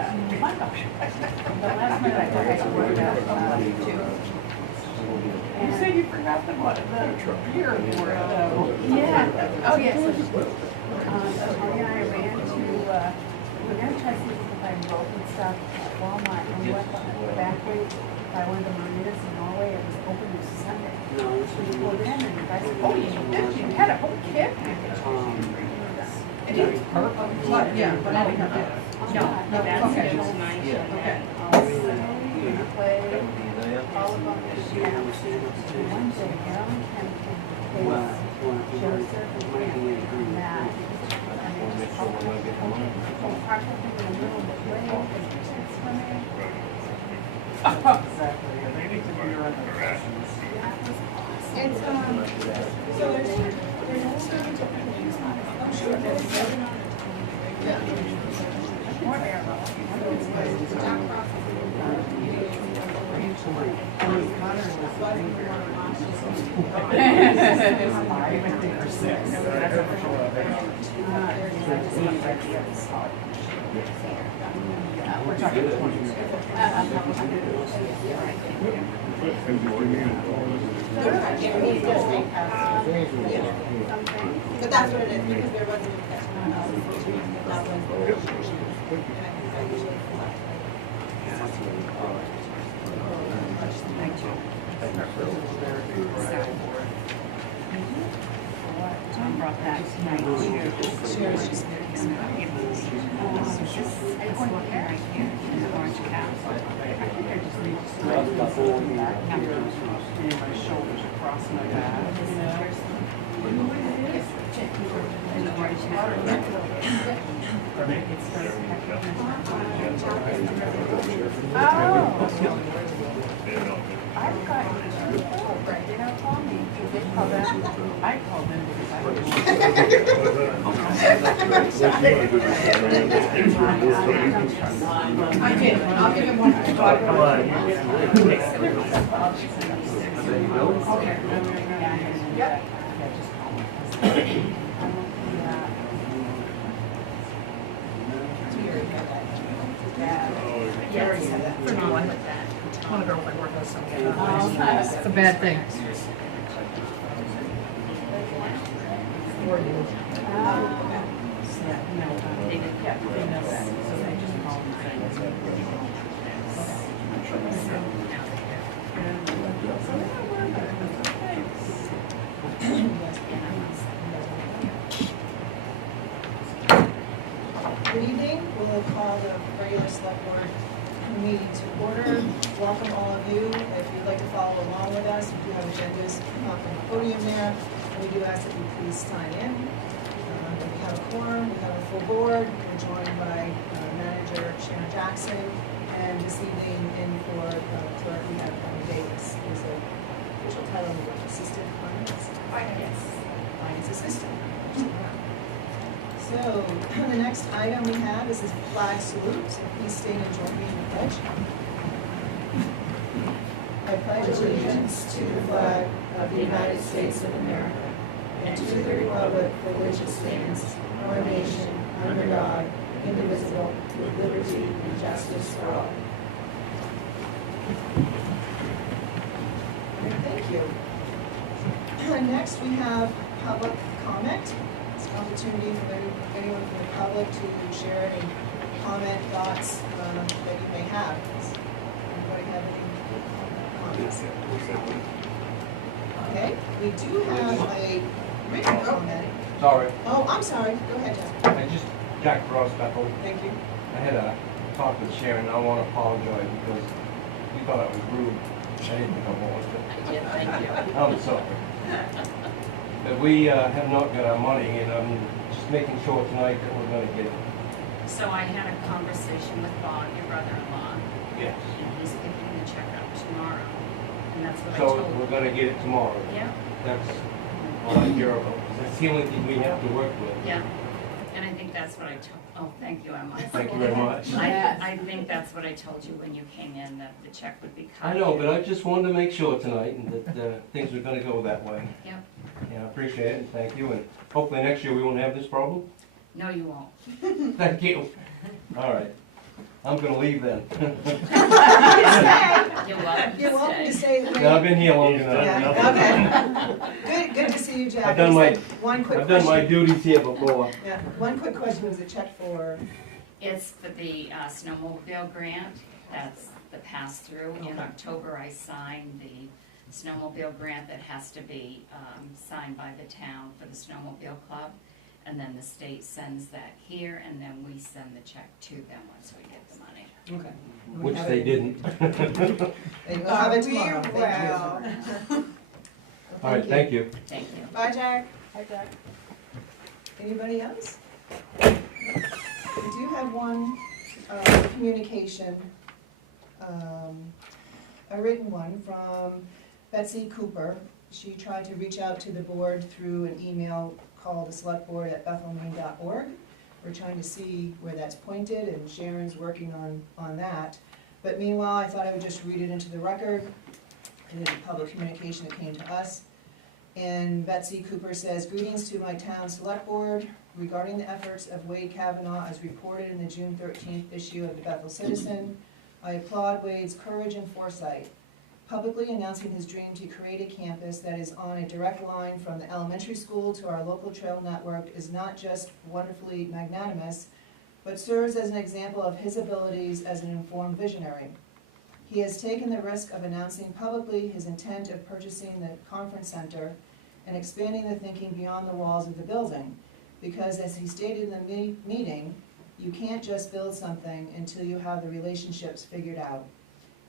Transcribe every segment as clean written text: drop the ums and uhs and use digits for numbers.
My gosh. The last minute I thought I had worked out somebody too. You said you forgot the beer for it though. Yeah. Oh, yes. Oh, yeah, I ran to, we ran to try to see if I broken stuff at Walmart and we went back way by one of the marinas in Norway. It was open this Sunday. No, this We is pulled in and the guy said, oh, you did, you had a whole kit. It is purple. Yeah, but I didn't have it. No, that's Okay. just nice. Okay. Play all of them this year. One day, Carolyn Kemp came, Joseph and Matt. And they just parked in the middle of the way, it's swimming. Exactly, yeah, they need to be around the sessions. That was awesome. It's, so there's also different things on it. I'm sure there's More arrow. We're talking 20. But that's what it is, because there wasn't a test. That was. Tom brought that tonight here. It's one here, right here, in the orange cap. I think I just need to slide this back here. And my shoulders across my back, you know? In the orange cap. I've got right, they don't call me. They call that. I called them because I was. I did, I'll give him one. Yep. Yeah, I already said that. For one with that. One girl I work with, so It's a bad thing. They know that, so they just call me saying. Good evening, we'll call the regular select board meeting to order. Welcome all of you. If you'd like to follow along with us, we do have agendas up on the podium there. And we do ask that you please sign in. We have a quorum, we have a full board. We're joined by Manager Sharon Jackson. And this evening in for clerk, we have Davis, who's the official title of Assistant Finance. Finance Assistant. So, the next item we have is this flag salute, so please stand and join me in the pledge. I pledge allegiance to the flag of the United States of America and to the republic for which it stands, one nation, under God, indivisible, with liberty and justice for all. Thank you. Next, we have public comment. Opportunity for anyone from the public to share any comment, thoughts that you may have. Does anybody have any comments? Okay, we do have a written comment. Sorry, Oh, I'm sorry. Go ahead, Jeff. I just, Jack Ross, Bethel. Thank you. I had a talk with Sharon, and I want to apologize because you thought I was rude. I didn't think I was. Yeah, thank you. I'm sorry. But we have not got our money, and I'm just making sure tonight that we're going to get it. So I had a conversation with Bob, your brother-in-law, Yes. and he's picking the check up tomorrow. And that's what I So told we're him. going to get it tomorrow. Yeah, That's all I care about. That's the only thing we have to work with. yeah. And I think that's what I told, oh, thank you, Emma. Thank you very much. I think that's what I told you when you came in, that the check would be cut. I know, but I just wanted to make sure tonight and that things were going to go that way. Yep. Yeah, I appreciate it, and thank you, and hopefully next year we won't have this problem. No, you won't. Thank you. All right. I'm gonna leave then. You're welcome You're welcome to to stay. stay. No, I've been here long enough. Yeah, okay. Good to see you, Jack. I've done my- One quick I've done my question. duties here before. Yeah, one quick question, was a check for, It's for the snowmobile grant, that's the pass-through. In Okay. October, I signed the snowmobile grant that has to be signed by the town for the snowmobile club. And then the state sends that here, and then we send the check to them once we get the money. okay. Which they didn't. They will have it We tomorrow, thank will. you. All right, thank you. Thank you. Bye, Jack. Hi, Jack. Anybody else? We do have one communication, a written one from Betsy Cooper. She tried to reach out to the board through an email called theselectboard@bethelmaine.org. We're trying to see where that's pointed, and Sharon's working on that. But meanwhile, I thought I would just read it into the record. It is a public communication that came to us. And Betsy Cooper says, "Greetings to my town select board. Regarding the efforts of Wade Kavanaugh as reported in the June 13th issue of the Bethel Citizen, I applaud Wade's courage and foresight. Publicly announcing his dream to create a campus that is on a direct line from the elementary school to our local trail network is not just wonderfully magnanimous, but serves as an example of his abilities as an informed visionary. He has taken the risk of announcing publicly his intent of purchasing the conference center and expanding the thinking beyond the walls of the building, because as he stated in the meeting, you can't just build something until you have the relationships figured out.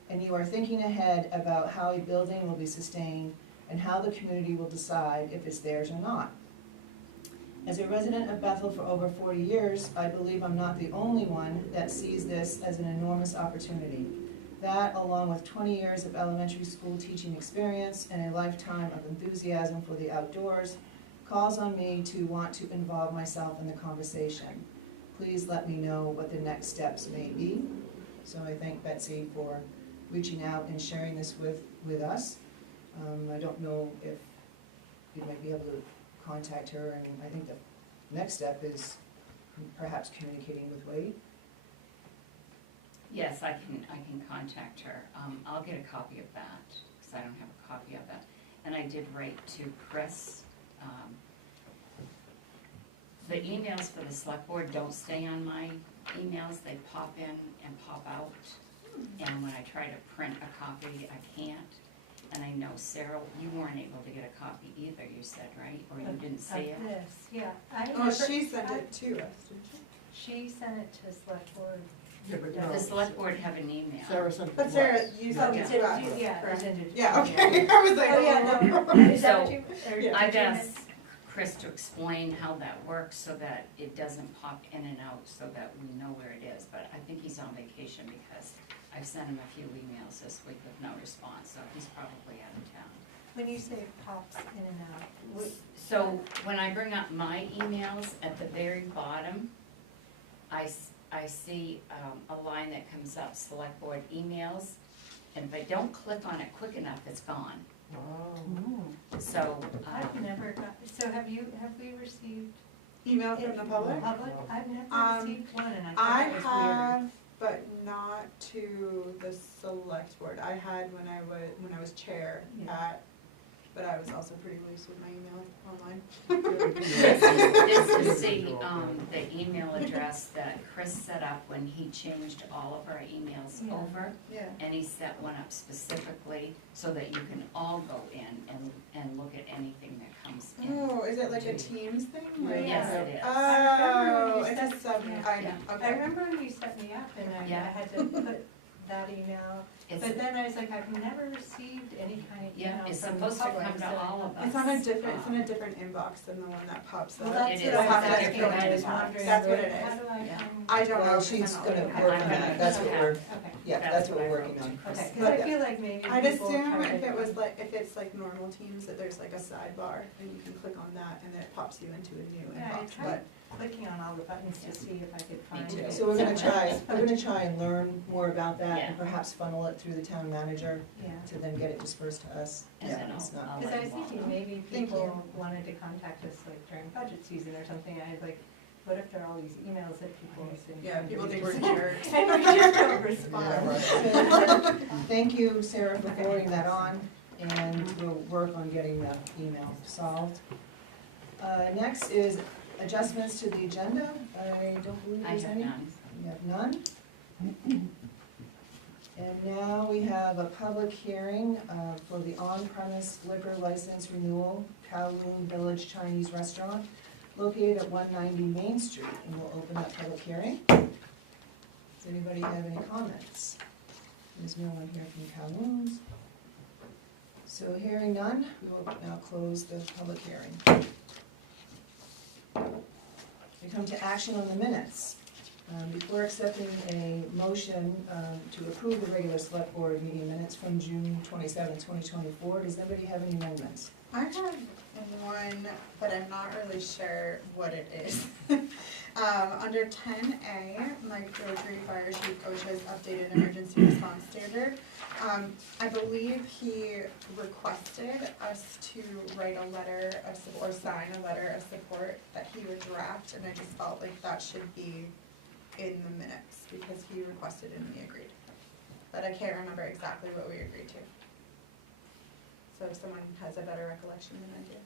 And you are thinking ahead about how a building will be sustained and how the community will decide if it's theirs or not. As a resident of Bethel for over 40 years, I believe I'm not the only one that sees this as an enormous opportunity. That, along with 20 years of elementary school teaching experience and a lifetime of enthusiasm for the outdoors, calls on me to want to involve myself in the conversation. Please let me know what the next steps may be." So I thank Betsy for reaching out and sharing this with us. I don't know if you might be able to contact her, and I think the next step is perhaps communicating with Wade. Yes, I can contact her. I'll get a copy of that, because I don't have a copy of it. And I did write to Chris. The emails for the select board don't stay on my emails, they pop in and pop out. And when I try to print a copy, I can't. And I know, Sarah, you weren't able to get a copy either, you said, right? Or you didn't see it? Of this, yeah. Oh, she sent it to us, didn't she? She sent it to select board. The select board have an email. Sarah sent it But to Sarah, us. you Oh, sent you it did, to us. yeah, correct? I sent it. Yeah, okay. I was like, Oh, yeah, no. Is that what you? or Yeah. I've did you asked Chris to explain how that works so that it doesn't pop in and out, so that we know where it is. But I think he's on vacation because I've sent him a few emails this week with no response, so he's probably out of town. When you say pops in and out, So when I bring up my emails, at the very bottom, I see a line that comes up, select board emails, and if I don't click on it quick enough, it's gone. Oh. So, I've never got, so have we received? email from the public? Public? I've never received one and I I thought it was weird. have, but not to the select board. I had when I was chair Yeah. at, but I was also pretty loose with my email online. this is the email address that Chris set up when he changed all of our emails Yeah. over. Yeah. And he set one up specifically so that you can all go in and look at anything that comes in. Oh, is it like a Teams thing? or- Yes, it is. I remember when Oh, you it's a said- sub, yeah. I know, Yeah. okay. I remember when you set me up and I Yeah. had to put that email, It's, but then I was like, I've never received any kind of yeah, email it's from the supposed to public, come to so- all of us. It's on a different inbox than the one that pops up. Well, that's It what is. I was It's a asking, different I was inbox. wondering. That's what it How is. do I Yeah. find? I don't know. Well, 'cause she's I'm gonna not work looking on at that, it. that's what we're, Okay. yeah, that's what we're working on. Okay, Chris. cause I feel like maybe I'd people assume try if to- it was like, if it's like normal Teams, that there's like a sidebar, and you can click on that, and then it pops you into a new Yeah, I inbox, tried but. clicking on all the buttons to see if I could find too. it. So we're gonna try and learn more about that and Yeah. perhaps funnel it through the town manager Yeah, to then get it dispersed to us. And Yeah, then it's not- cause I was let you all thinking know. maybe Thank people you. wanted to contact us like during budget season or something, I was like, what if there are all these emails that people are sending? Yeah, people think we're jerks. And we just don't respond. So, thank you, Sarah, for forwarding that on, and we'll work on getting the email solved. Next is adjustments to the agenda. I don't believe I there's have any. none. We have none. And now we have a public hearing for the on-premise liquor license renewal, Kowloon Village Chinese Restaurant, located at 190 Main Street, and we'll open that public hearing. Does anybody have any comments? There's no one here from Kowloon's. So hearing none, we will now close the public hearing. We come to action on the minutes. Before accepting a motion to approve the regular select board meeting minutes from June 27, 2024, does anybody have any amendments? I have one, but I'm not really sure what it is. Under 10A, Mike Rotary Fire Chief OSHA's updated emergency response standard. I believe he requested us to write a letter of support, or sign a letter of support that he would draft, and I just felt like that should be in the minutes because he requested and we agreed. But I can't remember exactly what we agreed to. So if someone has a better recollection than I do.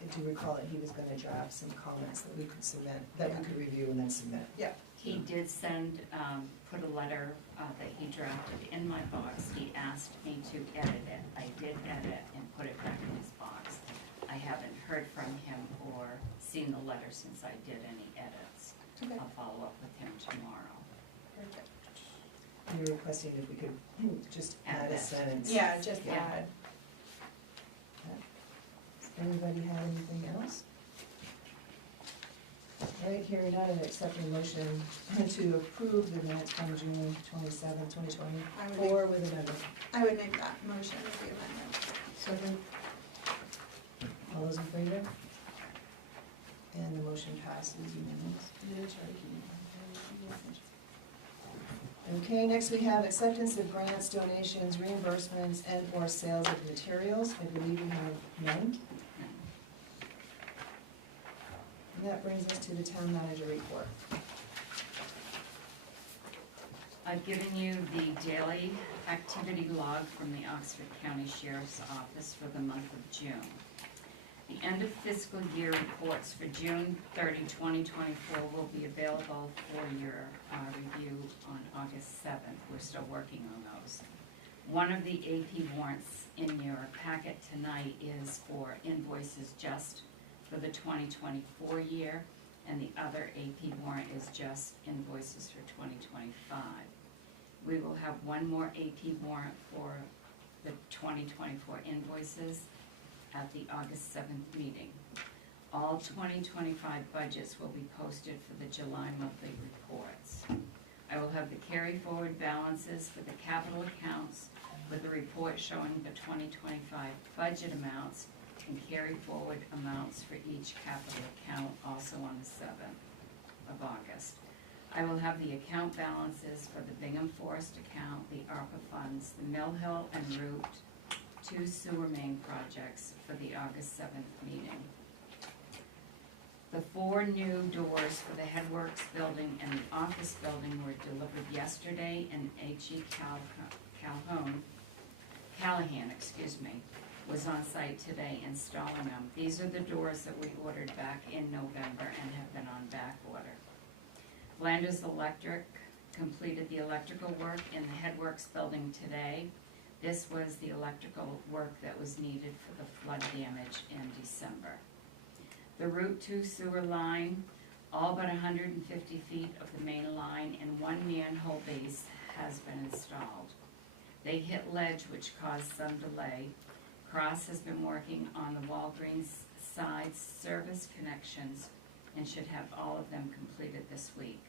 I do recall that he was gonna draft some comments that we could submit, that we could review and then submit. Yeah. He did send, put a letter that he drafted in my box. He asked me to edit it. I did edit and put it back in his box. I haven't heard from him or seen the letter since I did any edits. Okay. I'll follow up with him tomorrow. Perfect. You're requesting if we could just add a Add it. sentence. Yeah, just Yeah. add. Does anybody have anything else? All right, hearing none, and accepting motion to approve the minutes from June 27, 2024 with amendment. I would make that motion with the amendment. Second. All those in favor? And the motion passes unanimously. Okay, next we have acceptance of grants, donations, reimbursements, and/or sales of materials. I believe we have none. And that brings us to the town manager report. I've given you the daily activity log from the Oxford County Sheriff's Office for the month of June. The end of fiscal year reports for June 30, 2024 will be available for your review on August 7th. We're still working on those. One of the AP warrants in your packet tonight is for invoices just for the 2024 year, and the other AP warrant is just invoices for 2025. We will have one more AP warrant for the 2024 invoices at the August 7th meeting. All 2025 budgets will be posted for the July monthly reports. I will have the carry forward balances for the capital accounts with a report showing the 2025 budget amounts and carry forward amounts for each capital account also on the 7th of August. I will have the account balances for the Bingham Forest account, the ARPA funds, the Mill Hill and Route 2 sewer main projects for the August 7th meeting. The 4 new doors for the Headworks building and the office building were delivered yesterday, and H.E. Callahan, was on site today installing them. These are the doors that we ordered back in November and have been on back order. Landers Electric completed the electrical work in the Headworks building today. This was the electrical work that was needed for the flood damage in December. The Route 2 sewer line, all but 150 feet of the main line and 1 manhole base has been installed. They hit ledge, which caused some delay. Cross has been working on the Walgreens side service connections and should have all of them completed this week.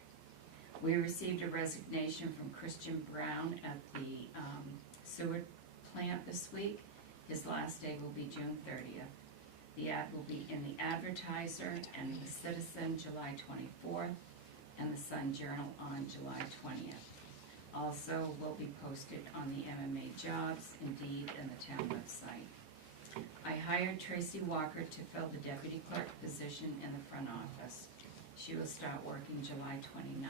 We received a resignation from Christian Brown at the sewer plant this week. His last day will be June 30th. The ad will be in the Advertiser and the Citizen July 24th and the Sun Journal on July 20th. Also will be posted on the MMA Jobs, Indeed, and the town website. I hired Tracy Walker to fill the deputy clerk position in the front office. She will start working July 29.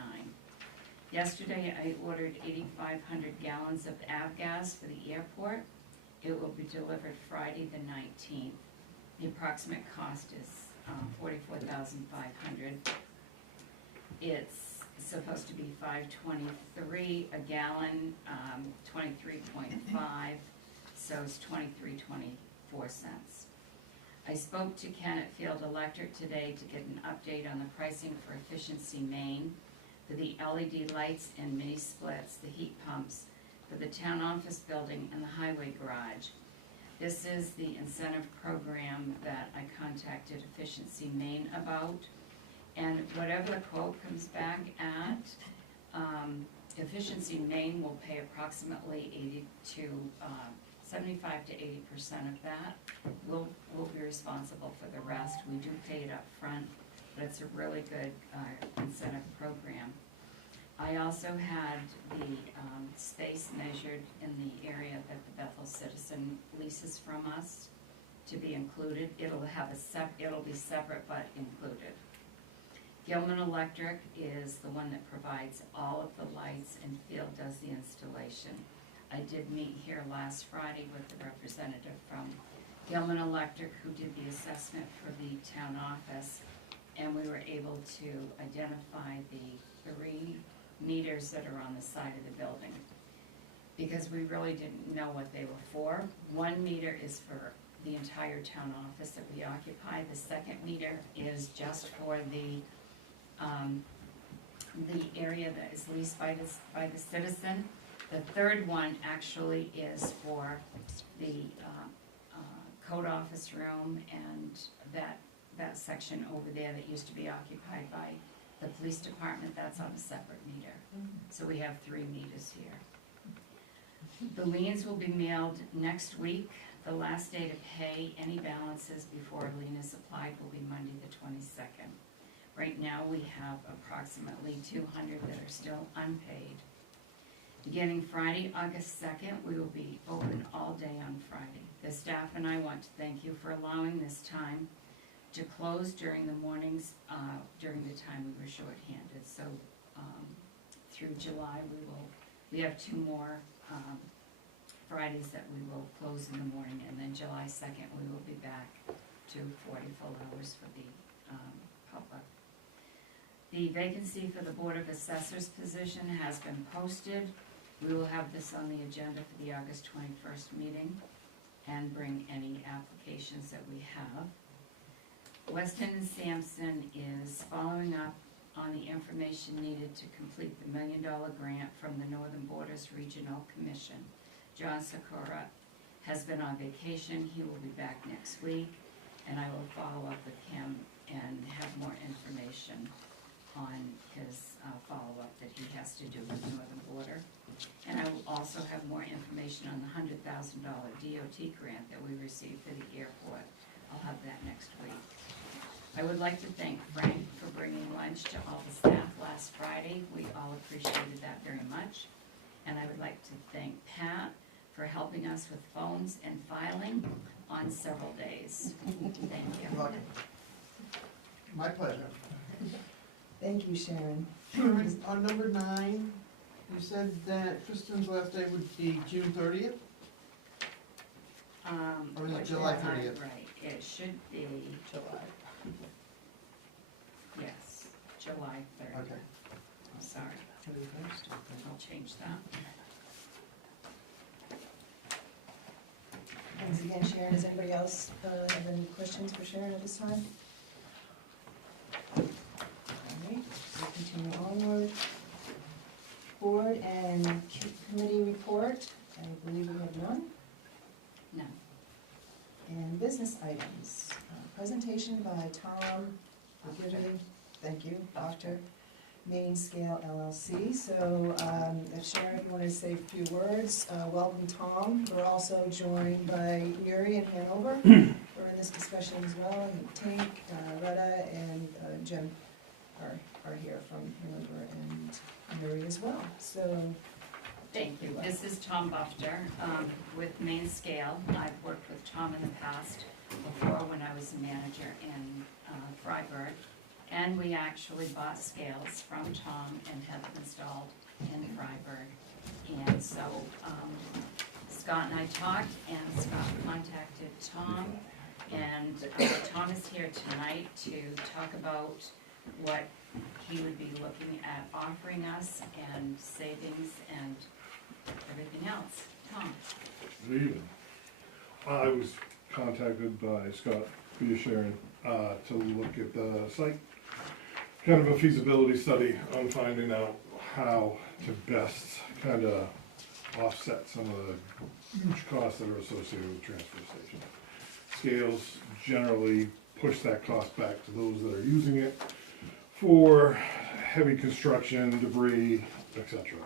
Yesterday, I ordered 8,500 gallons of avgas for the airport. It will be delivered Friday the 19th. The approximate cost is $44,500. It's supposed to be $5.23 a gallon, 23.5, so it's 23.24 cents. I spoke to Ken at Field Electric today to get an update on the pricing for Efficiency Main for the LED lights and mini splits, the heat pumps for the town office building and the highway garage. This is the incentive program that I contacted Efficiency Main about. And whatever the quote comes back at, Efficiency Main will pay approximately 75 to 80% of that. We'll be responsible for the rest. We do pay it up front, but it's a really good incentive program. I also had the space measured in the area that the Bethel Citizen leases from us to be included. It'll be separate but included. Gilman Electric is the one that provides all of the lights, and Field does the installation. I did meet here last Friday with the representative from Gilman Electric who did the assessment for the town office, and we were able to identify the 3 meters that are on the side of the building, because we really didn't know what they were for. 1 meter is for the entire town office that we occupy. The 2nd meter is just for the area that is leased by the citizen. The 3rd one actually is for the code office room and that section over there that used to be occupied by the police department. That's on a separate meter. So we have 3 meters here. The liens will be mailed next week. The last day to pay any balances before a lien is applied will be Monday the 22nd. Right now we have approximately 200 that are still unpaid. Beginning Friday, August 2nd, we will be open all day on Friday. The staff and I want to thank you for allowing this time to close during the mornings, during the time we were shorthanded. So through July, we have 2 more Fridays that we will close in the morning, and then July 2nd, we will be back to 40 full hours for the public. The vacancy for the Board of Assessors position has been posted. We will have this on the agenda for the August 21st meeting and bring any applications that we have. Weston and Sampson is following up on the information needed to complete the $1 million grant from the Northern Borders Regional Commission. John Sikora has been on vacation. He will be back next week, and I will follow up with him and have more information on his follow-up that he has to do with Northern Border. And I will also have more information on the $100,000 DOT grant that we received for the airport. I'll have that next week. I would like to thank Frank for bringing lunch to all the staff last Friday. We all appreciated that very much. And I would like to thank Pat for helping us with phones and filing on several days. Thank you. You're welcome. My pleasure. Thank you, Sharon. On number 9, you said that Kristen's last day would be June 30th? Or is it July 30th? Right, it should be, July. yes, July 3rd. Okay. I'm sorry, I'll change that. Thanks again, Sharon. Does anybody else have any questions for Sharon at this time? All right, we'll continue onward. Board and committee report, I believe we have none. No. And business items, presentation by Tom, thank you, Dr. Main Scale LLC. So Sharon, if you want to say a few words, welcome Tom. We're also joined by Yuri in Hanover. We're in this discussion as well, and Tink, Retta, and Jim are here from Hanover, and Yuri as well. So Thank you. This is Tom Bufter with Main Scale. I've worked with Tom in the past, before when I was a manager in Freiburg, And we actually bought scales from Tom and have them installed in Freiburg. And so, Scott and I talked, and Scott contacted Tom, and Tom is here tonight to talk about what he would be looking at offering us, and savings, and everything else. Tom? Good evening. I was contacted by Scott W.H.A.T to look at the site, kind of a feasibility study on finding out how to best kind of offset some of the huge costs that are associated with the transfer station. Scales generally push that cost back to those that are using it for heavy construction, debris, etc.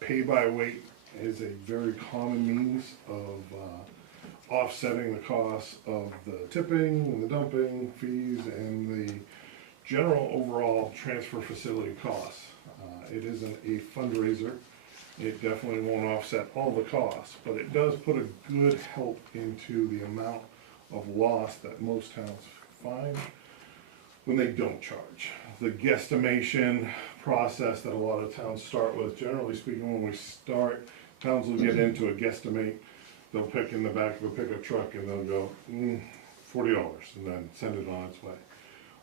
Pay by weight is a very common means of offsetting the costs of the tipping and the dumping fees and the general overall transfer facility costs. It isn't a fundraiser. It definitely won't offset all the costs, but it does put a good help into the amount of loss that most towns find when they don't charge. The guesstimation process that a lot of towns start with, generally speaking, when we start, towns will get into a guesstimate. They'll pick in the back of a pickup truck and they'll go, $40, and then send it on its way.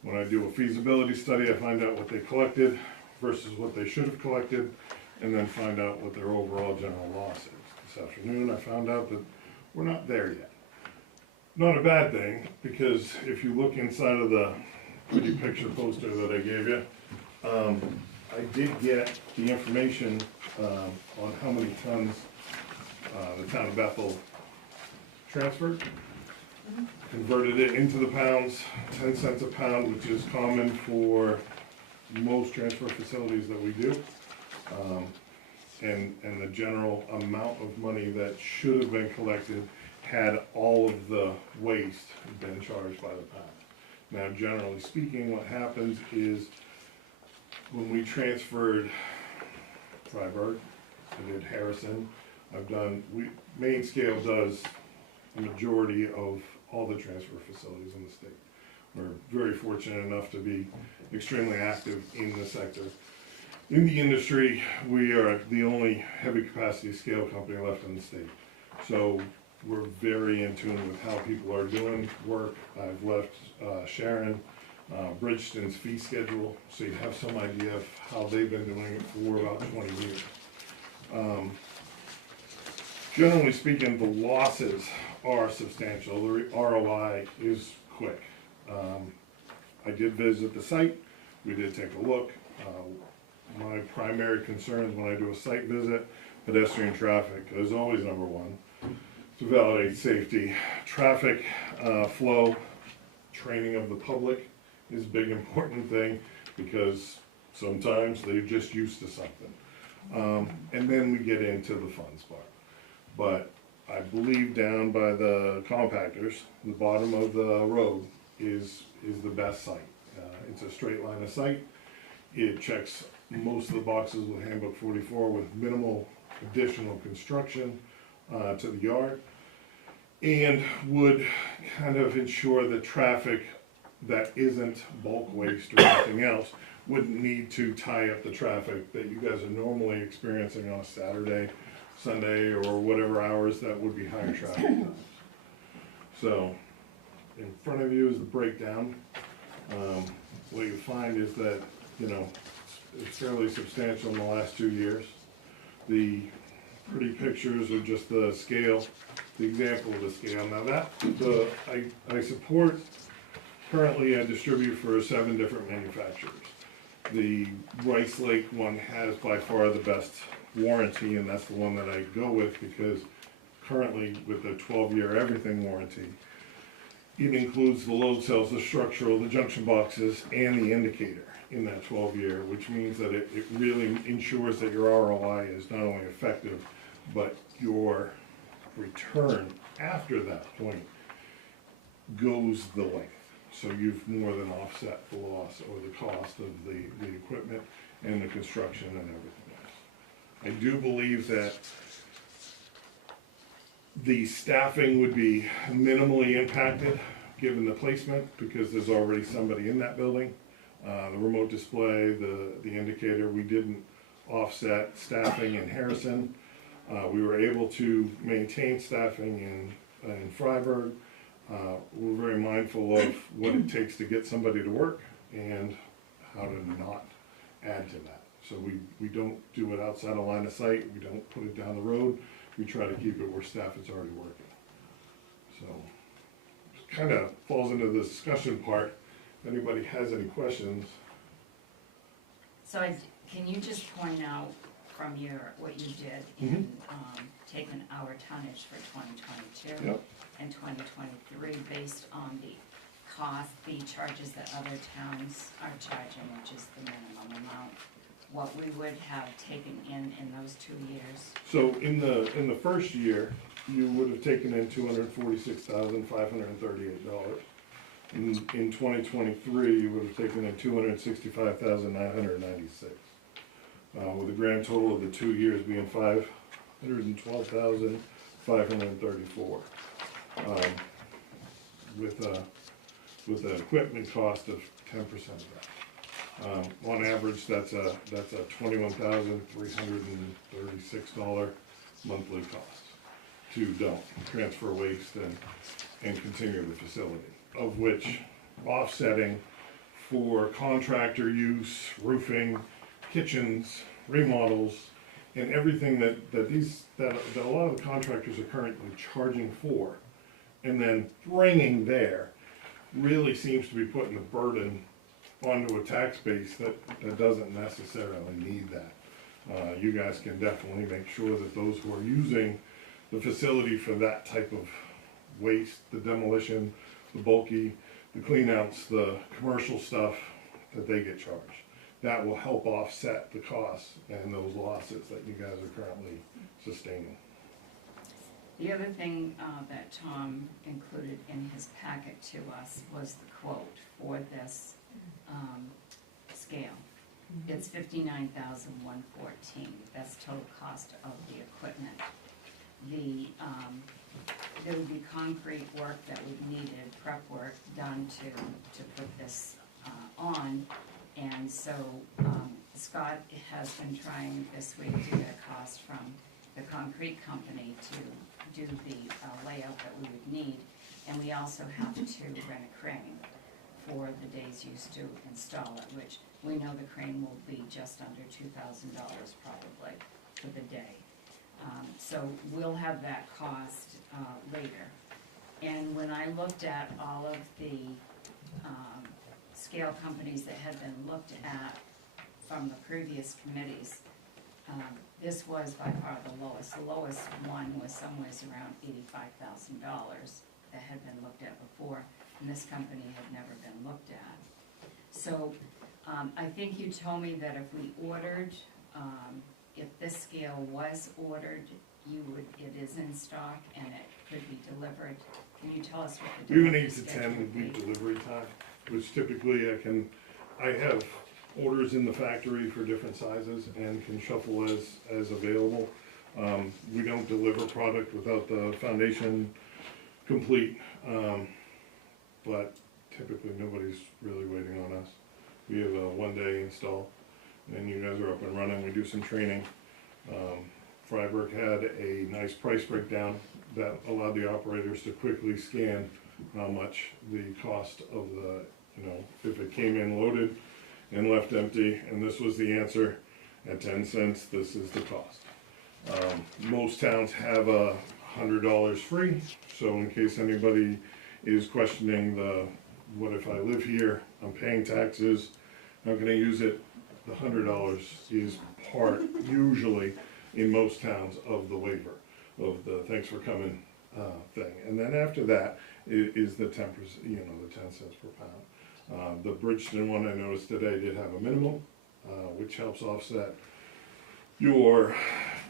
When I do a feasibility study, I find out what they collected versus what they should have collected, and then find out what their overall general loss is. This afternoon, I found out that we're not there yet. Not a bad thing, because if you look inside of the pretty picture poster that I gave you, I did get the information on how many tons the town of Bethel transferred, converted it into the pounds, 10 cents a pound, which is common for most transfer facilities that we do. And the general amount of money that should have been collected had all of the waste been charged by the pound. Now, generally speaking, what happens is when we transferred Freiburg, I did Harrison, Main Scale does the majority of all the transfer facilities in the state. We're very fortunate enough to be extremely active in the sector. In the industry, we are the only heavy capacity scale company left in the state. So we're very in tune with how people are doing work. I've left Sharon Bridgeton's fee schedule, so you have some idea of how they've been doing it for about 20 years. Generally speaking, the losses are substantial. The ROI is quick. I did visit the site. We did take a look. My primary concerns when I do a site visit, pedestrian traffic is always number one. To validate safety, traffic flow, training of the public is a big important thing, because sometimes they're just used to something. And then we get into the fun part. But I believe down by the compactors, the bottom of the road is the best site. It's a straight line of sight. It checks most of the boxes with Handbook 44 with minimal additional construction to the yard, and would kind of ensure that traffic that isn't bulk waste or anything else wouldn't need to tie up the traffic that you guys are normally experiencing on a Saturday, Sunday, or whatever hours that would be higher traffic times. So, in front of you is the breakdown. What you find is that, it's fairly substantial in the last 2 years. The pretty pictures are just the scale, the example of the scale. Now I support, currently I distribute for 7 different manufacturers. The Rice Lake one has by far the best warranty, and that's the one that I go with, because currently with the 12-year everything warranty, it includes the load cells, the structural, the junction boxes, and the indicator in that 12-year, which means that it really ensures that your ROI is not only effective, but your return after that point goes the length. So you've more than offset the loss or the cost of the equipment and the construction and everything else. I do believe that the staffing would be minimally impacted given the placement, because there's already somebody in that building. The remote display, the indicator, we didn't offset staffing in Harrison. We were able to maintain staffing in Freiburg. We're very mindful of what it takes to get somebody to work and how to not add to that. So we don't do it outside of line of sight, we don't put it down the road, we try to keep it where staff is already working. So, it kind of falls into the discussion part. If anybody has any questions. So can you just point out from what you did in, taking our tonnage for 2022 Yep. and 2023 based on the cost, the charges that other towns are charging, which is the minimum amount, what we would have taken in those 2 years? So in the first year, you would have taken in $246,538. In 2023, you would have taken in $265,996. With a grand total of the 2 years being $512,534. With an equipment cost of 10% of that. On average, that's a $21,336 monthly cost to dump, transfer waste, and continue the facility. Of which offsetting for contractor use, roofing, kitchens, remodels, and everything that a lot of the contractors are currently charging for, and then bringing there, really seems to be putting the burden onto a tax base that doesn't necessarily need that. You guys can definitely make sure that those who are using the facility for that type of waste, the demolition, the bulky, the cleanouts, the commercial stuff, that they get charged. That will help offset the costs and those losses that you guys are currently sustaining. The other thing that Tom included in his packet to us was the quote for this scale. It's $59,114. That's total cost of the equipment. There would be concrete work that would needed, prep work done to put this on. And so Scott has been trying this week to get a cost from the concrete company to do the layout that we would need. And we also have to rent a crane for the days used to install it, which we know the crane will be just under $2,000 probably for the day. So we'll have that cost later. And when I looked at all of the scale companies that had been looked at from the previous committees, this was by far the lowest. The lowest one was somewhere around $85,000 that had been looked at before, and this company had never been looked at. So I think you told me that if we ordered, if this scale was ordered, it is in stock and it could be delivered. Can you tell us what the We have an delivery 8 to schedule 10 would week be? delivery time, which typically I have orders in the factory for different sizes and can shuffle as available. We don't deliver product without the foundation complete, but typically nobody's really waiting on us. We have a 1-day install, and you guys are up and running. We do some training. Freiburg had a nice price breakdown that allowed the operators to quickly scan how much the cost of if it came in loaded and left empty, and this was the answer, at 10 cents, this is the cost. Most towns have $100 free, so in case anybody is questioning what if I live here, I'm paying taxes, how can I use it? The $100 is part, usually, in most towns, of the waiver, of the thanks for coming thing. And then after that is the 10%, the 10 cents per pound. The Bridgeton one I noticed today did have a minimum, which helps offset your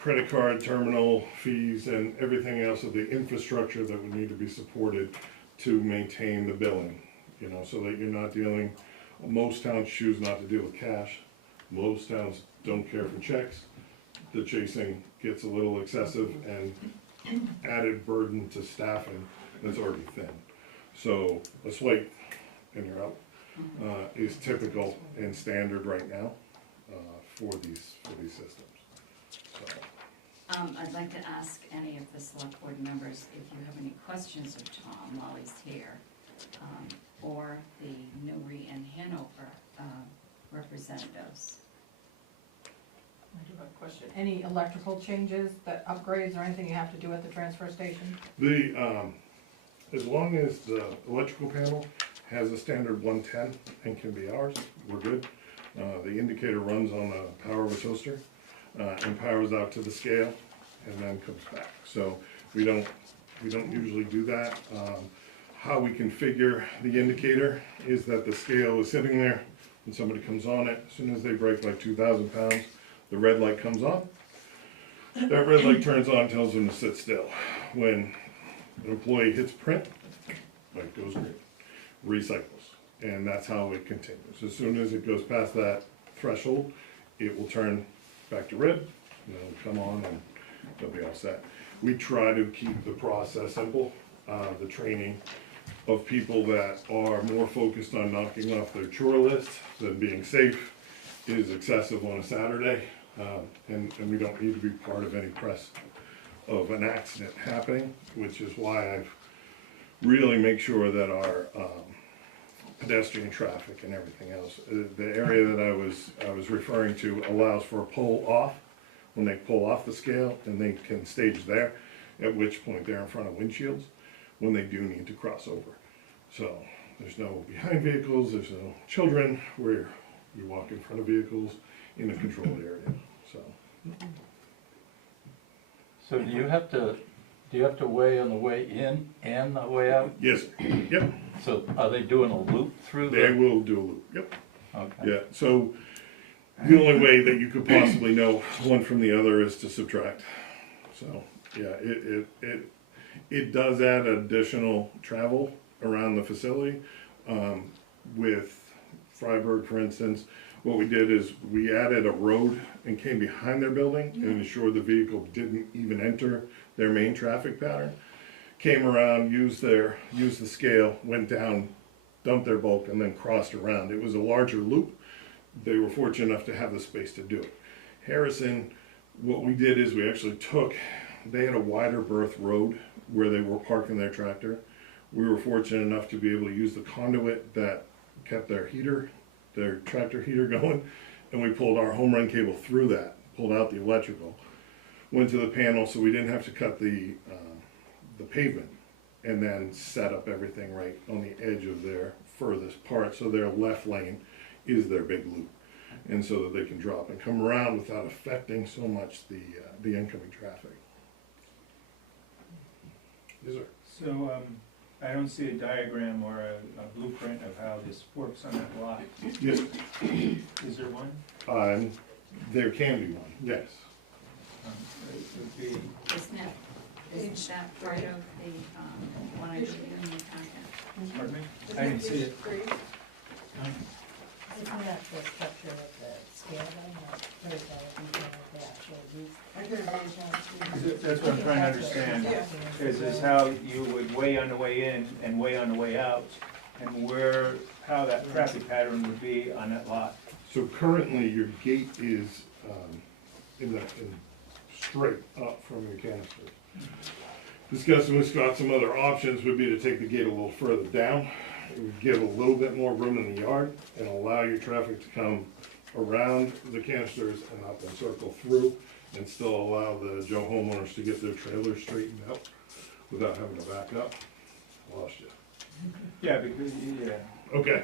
credit card terminal fees and everything else of the infrastructure that would need to be supported to maintain the billing, so that you're not dealing, most towns choose not to deal with cash. Most towns don't care for checks. The chasing gets a little excessive and added burden to staffing that's already thin. So a swipe and you're out, is typical and standard right now, for these systems, so. I'd like to ask any of the select board members if you have any questions of Tom while he's here, or the Newry and Hanover representatives. I do have a question. Any electrical changes, that upgrades or anything you have to do at the transfer station? The, as long as the electrical panel has a standard 110 and can be ours, we're good. The indicator runs on the power of a toaster, and powers out to the scale and then comes back. So we don't usually do that. How we configure the indicator is that the scale is sitting there, when somebody comes on it, as soon as they break like 2,000 pounds, the red light comes on. That red light turns on, tells them to sit still. When an employee hits print, light goes green, recycles, and that's how it continues. As soon as it goes past that threshold, it will turn back to red, and it'll come on and they'll be all set. We try to keep the process simple. The training of people that are more focused on knocking off their chore list than being safe is excessive on a Saturday, and we don't need to be part of any press of an accident happening, which is why I've really make sure that our pedestrian traffic and everything else, the area that I was referring to allows for a pull off, when they pull off the scale, and they can stage there, at which point they're in front of windshields, when they do need to cross over. So there's no behind vehicles, there's no children, where you walk in front of vehicles in a controlled area, so. So do you have to weigh on the way in and the way out? Yes, yep, So are they doing a loop through they the? will do a loop, yep, Okay. yeah, so the only way that you could possibly know one from the other is to subtract. So, yeah, it does add additional travel around the facility. With Freiburg, for instance, what we did is we added a road and came behind their building and ensured the vehicle didn't even enter their main traffic pattern. Came around, used the scale, went down, dumped their bulk, and then crossed around. It was a larger loop. They were fortunate enough to have the space to do it. Harrison, what we did is we actually they had a wider berth road where they were parking their tractor. We were fortunate enough to be able to use the conduit that kept their tractor heater going, and we pulled our home run cable through that, pulled out the electrical, went to the panel so we didn't have to cut the pavement, and then set up everything right on the edge of their furthest part, so their left lane is their big loop, and so that they can drop and come around without affecting so much the incoming traffic. Yes, sir. So, I don't see a diagram or a blueprint of how this works on that lot. Yes, Is there one? there can be one, yes. It would be, Isn't that part of the, one I gave you in the packet? pardon me? I didn't see it. Isn't that the structure of the scale, or is that a detail of the actual use? That's what I'm trying to understand, is how you would weigh on the way in and weigh on the way out, and how that traffic pattern would be on that lot. So currently, your gate is straight up from your canister. Discussing with Scott, some other options would be to take the gate a little further down. It would give a little bit more room in the yard and allow your traffic to come around the canisters and up and circle through, and still allow the Joe homeowners to get their trailers straightened out without having to back up. Lost you. Yeah, because, yeah. Okay.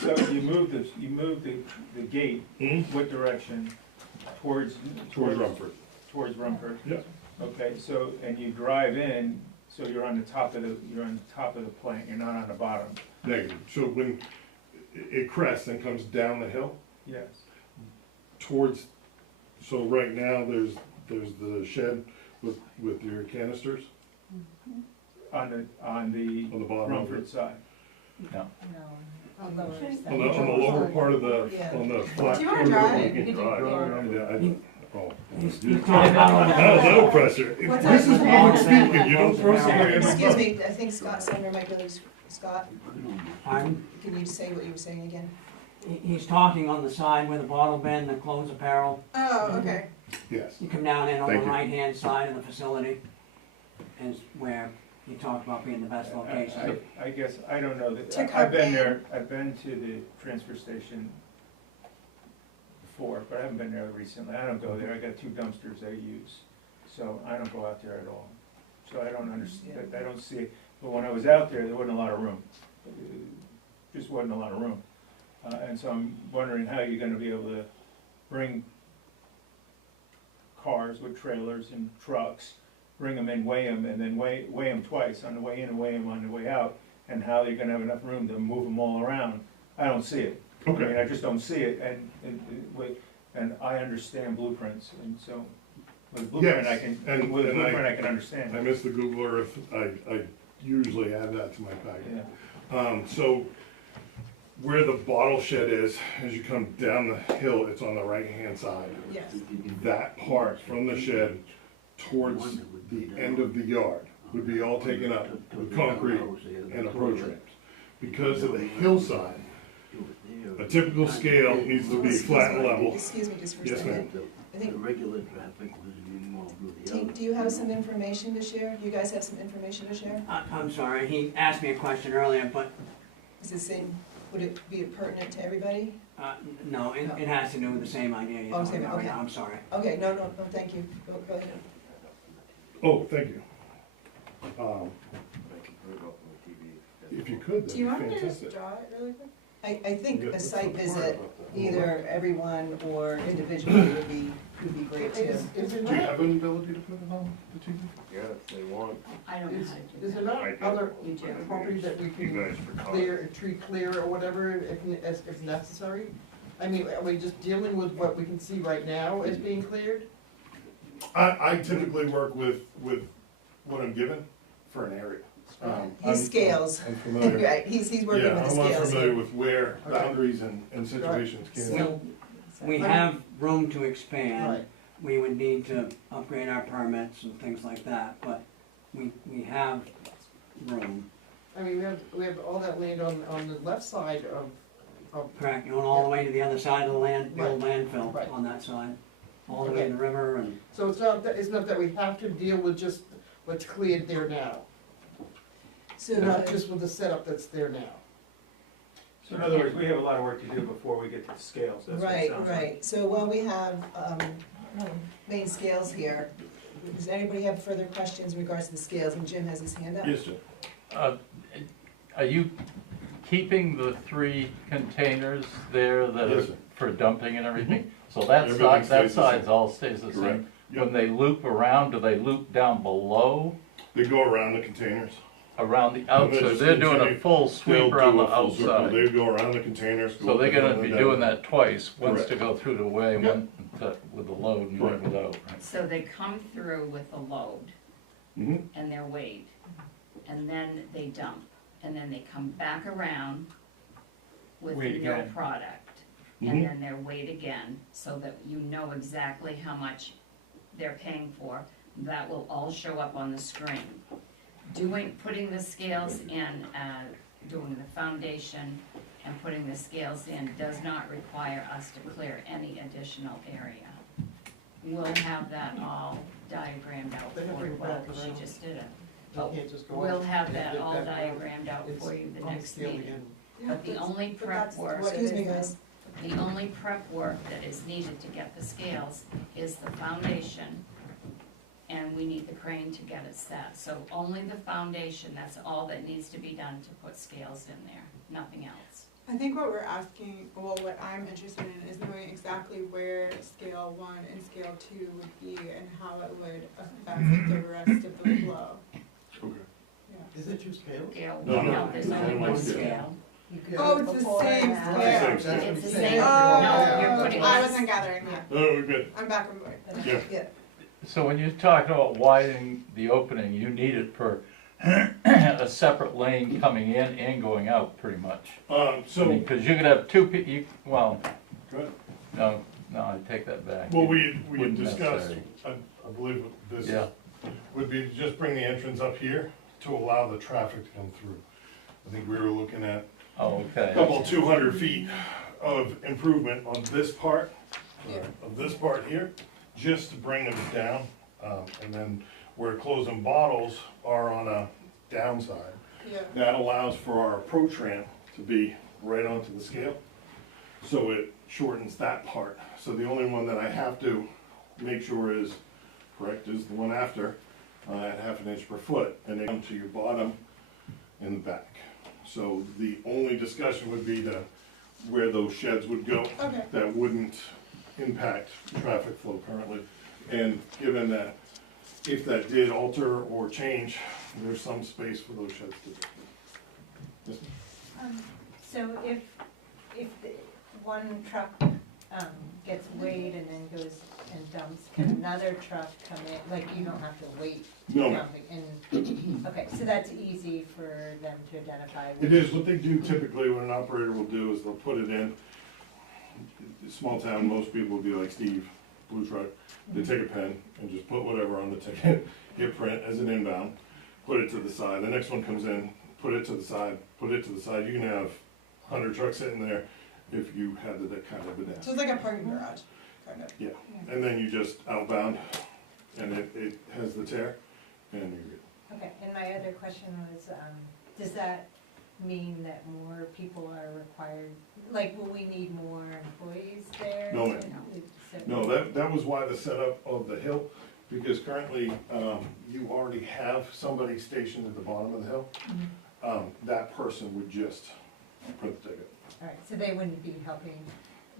So you move the gate, what direction? Towards Rumford. Towards Rumford? Yeah. Okay, so, and you drive in, so you're on the top of the plant, you're not on the bottom? Negative. So when it crests and comes down the hill, Yes. towards, so right now, there's the shed with your canisters On the on the bottom of Rumford it. side? No. No, on the lower On the lower part of on the flat. Do you wanna drive? You can drive. Yeah, oh. No, No pressure. What's This is that? public speaking, you don't throw somebody in the Excuse me, I think Scott Sander might be able to Scott, Pardon? can you say what you were saying again? He's talking on the side where the bottle bin, the clothes apparel. Oh, okay. Yes. You come down in on the Thank you. right-hand side of the facility is where he talked about being the best location. I guess, I don't know, To I've been come there, I've been to the transfer station before, but I haven't been there recently. I don't go there, I got 2 dumpsters I use, so I don't go out there at all. So I don't understand, I don't see it, but when I was out there wasn't a lot of room. Just wasn't a lot of room. And so I'm wondering how you're gonna be able to bring cars with trailers and trucks, bring them in, weigh them, and then weigh them twice, on the way in and weigh them on the way out, and how you're gonna have enough room to move them all around. I don't see it. I mean, I just don't see it, and I understand blueprints, and so with blueprint I can, and with a and blueprint I can understand. I missed the Google Earth, I usually add that to my packet. Yeah. So where the bottle shed is, as you come down the hill, it's on the right-hand side. Yes. That part from the shed towards the end of the yard would be all taken up with concrete and approach ramps. Because of the hillside, a typical scale needs to be flat and level. Excuse me just for a Yes, second. ma'am. I think, regular traffic was being moved with the other. do you have some information to share? You guys have some information to share? I'm sorry, he asked me a question earlier, but Is it same, would it be pertinent to everybody? no, it has to do with the same idea you're Oh, talking same, about right okay. now, I'm sorry. Okay, no, thank you. Go ahead. Oh, thank you. If you could, Do you want that'd me be to just fantastic. draw it really quick? I think Yeah, a let's site look visit, about that. either everyone or individually would be great too. Is it Do you not, have an ability to put it on the TV? Yeah, if they want. I don't know is, how to do is that. there I not do. other You do. property that we You can guys for clear, tree clear or whatever if necessary? I mean, are we just dealing with what we can see right now as being cleared? I typically work with what I'm given for an area. He scales. I'm familiar. Right, he's working with the Yeah, I'm scales familiar here. with where Okay. boundaries and situations can be. So, we have room to expand. Right. We would need to upgrade our permits and things like that, but we have room. I mean, we have all that land on the left side of, Correct, going all the way to the other side of the land, the old landfill Right. on that side. All the way to the river and, so it's not that we have to deal with just what's cleared there now. So, Not just with the setup that's there now. So in other words, we have a lot of work to do before we get to the scales, that's what it right, sounds like. right. So while we have main scales here, does anybody have further questions in regards to the scales? And Jim has his hand up. Yes, sir. Are you keeping the 3 containers there that are Yes, sir. for dumping and everything? So that Everything side, that stays the same. side's all stays the Correct. same? Yep. When they loop around, do they loop down below, They go around the containers. around the And outside? just They're doing a continue- full They'll sweep around do the a full circle. outside. They go around the containers. go So they're up and gonna down be and doing down. that twice, once to Correct. go through the way and Yep. one with the load and one Correct. without, right? So they come through with a load Mhm. and they're weighed, and then they dump, and then they come back around with Weighed no again. product, Mhm. and then they're weighed again, so that you know exactly how much they're paying for. That will all show up on the screen. Putting the scales in, doing the foundation and putting the scales in does not require us to clear any additional area. We'll have that all diagrammed out They have to for you, bring it back well, she around. just did it. You can't just go We'll on. have that Yeah, all that- diagrammed out it's for you the on next scale meeting. again. But the only prep work, Excuse me, guys. the only prep work that is needed to get the scales is the foundation, and we need the crane to get it set. So only the foundation, that's all that needs to be done to put scales in there, nothing else. I think what we're asking, well, what I'm interested in is knowing exactly where scale 1 and scale 2 would be and how it would affect the rest of the flow. Okay. Yeah. Is it 2 scales? Scale, No, no, no, there's it's only only one one scale. scale. Oh, it's the same It's the scale. same It's scale. the That's same, what no, you're Oh, putting I this, wasn't gathering that. No, we're good. I'm back on board. Yeah. So when you talk about widening the opening, you need it for a separate lane coming in and going out, pretty much. So, Because you could have 2 well, go ahead. no, I take that back. Well, we Wouldn't discussed, necessary. I believe this Yeah. would be to just bring the entrance up here to allow the traffic to come through. I think we were looking at Oh, okay. couple 200 feet of improvement on this part, of this part here, just to bring them down. And then where closing bottles are on a downside, that allows for our approach ramp to be right onto the scale. So it shortens that part. So the only one that I have to make sure is correct is the one after, at 1/2 inch per foot, and then come to your bottom in the back. So the only discussion would be where those sheds would go. Okay. That wouldn't impact traffic flow currently. And given that if that did alter or change, there's some space for those sheds to go. Yes, ma'am? So if the one truck, gets weighed and then goes and dumps, can another truck come in, like you don't have to wait? No, ma'am. And, okay, so that's easy for them to identify. It is, what they do typically, what an operator will do is they'll put it in, small town, most people will be like Steve, blue truck, they take a pen and just put whatever on the ticket, hit print as an inbound, put it to the side, the next one comes in, put it to the side, put it to the side, you can have 100 trucks sitting there if you had that kind of a dance. So it's like a parking garage, kind of. Yeah, and then you just outbound, and it has the tear, and you're good. Okay, and my other question was, does that mean that more people are required, like, will we need more employees there? No, ma'am. So- No, that was why the setup of the hill, because currently, you already have somebody stationed at the bottom of the hill. That person would just print the ticket. All right, so they wouldn't be helping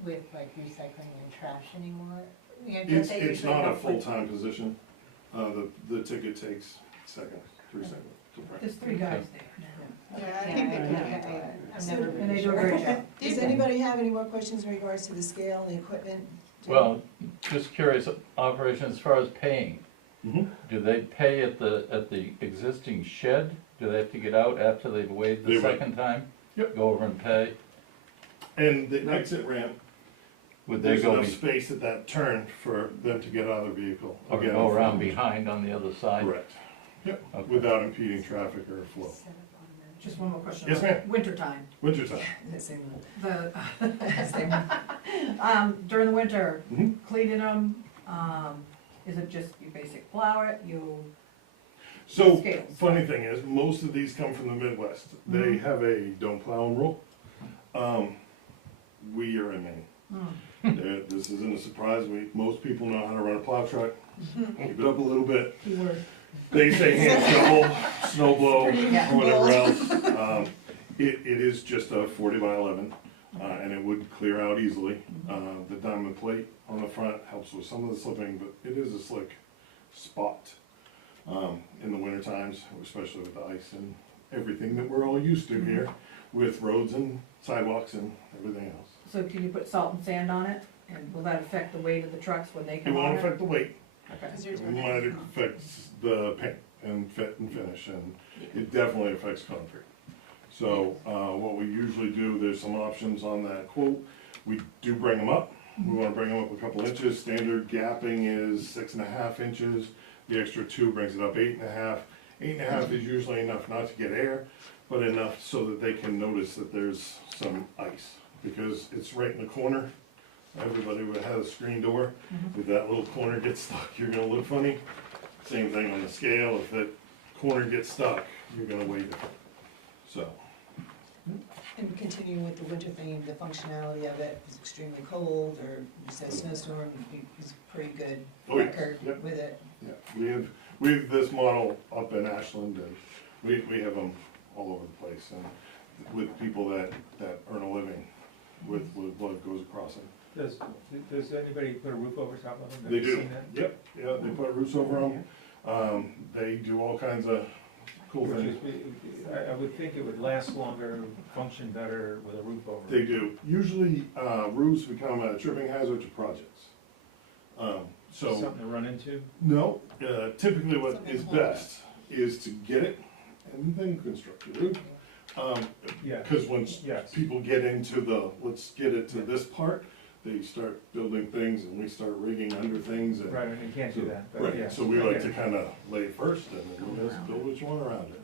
with like recycling and trash anymore? You know, It's, they it's usually not a help with- full-time position, the ticket takes seconds, 3 seconds to print. There's 3 guys there. Yeah, I think they can. I've never And been they do a sure. great job. Does anybody have any more questions in regards to the scale and the equipment? Well, just curious, operation as far as paying, Mhm. do they pay at the existing shed? Do they have to get out after they've weighed They the would. second time? Yep. Go over and pay? And the exit ramp, Would they there's go, enough space at that turn for them to get out of the vehicle. or Again, go around behind on the other side? Correct. Yep, Okay. without impeding traffic or flow. Just one more question. Yes, ma'am. Wintertime, Wintertime. the, during the winter, Mhm. cleaning them, is it just you basic plow it, you, So, Scales. funny thing is, most of these come from the Midwest. They Mhm. have a don't plow and roll. We are in Maine. This isn't a surprise, most people know how to run a plow truck. Keep it up a little bit. keyword, They say hand shovel, snow blow, or Yeah. whatever else. It is just a 40x11, and it would clear out easily. The diamond plate on the front helps with some of the slipping, but it is a slick spot in the winter times, especially with the ice and everything that we're all used to here, with roads and sidewalks and everything else. so can you put salt and sand on it, and will that affect the weight of the trucks when they It come on won't it? affect the weight, Okay. Because you're it doing might it. affect the paint and fit and finish, and it definitely affects concrete. So, what we usually do, there's some options on that quote, we do bring them up, we wanna bring them up a couple inches, standard gapping is 6.5 inches, the extra 2 brings it up 8.5. 8.5 is usually enough not to get air, but enough so that they can notice that there's some ice, because it's right in the corner. Everybody would have a screen door, if that little corner gets stuck, you're gonna look funny. Same thing on the scale, if that corner gets stuck, you're gonna weigh it. So, And continuing with the winter theme, the functionality of it is extremely cold, or you said snowstorm, is pretty good Oh, yeah. record Yep. with it. yeah, we have this model up in Ashland, and we have them all over the place, and with people that earn a living with what goes across them. Does anybody put a roof over top of them? Have They you do, seen that? yep, yeah, they put roofs over them, they do all kinds of cool Which things. is, I would think it would last longer, function better with a roof over it. They do. Usually, roofs become a tripping hazard to projects. So, Something to run into? no, typically what Something is to hold it. best is to get it and then construct your roof. Yeah. Cause once Yes. people get into let's get it to this part, they start building things and we start rigging under things and. Right, and you can't do that, but yeah. Right, so we like to kinda lay it first and then you just build what you want around it.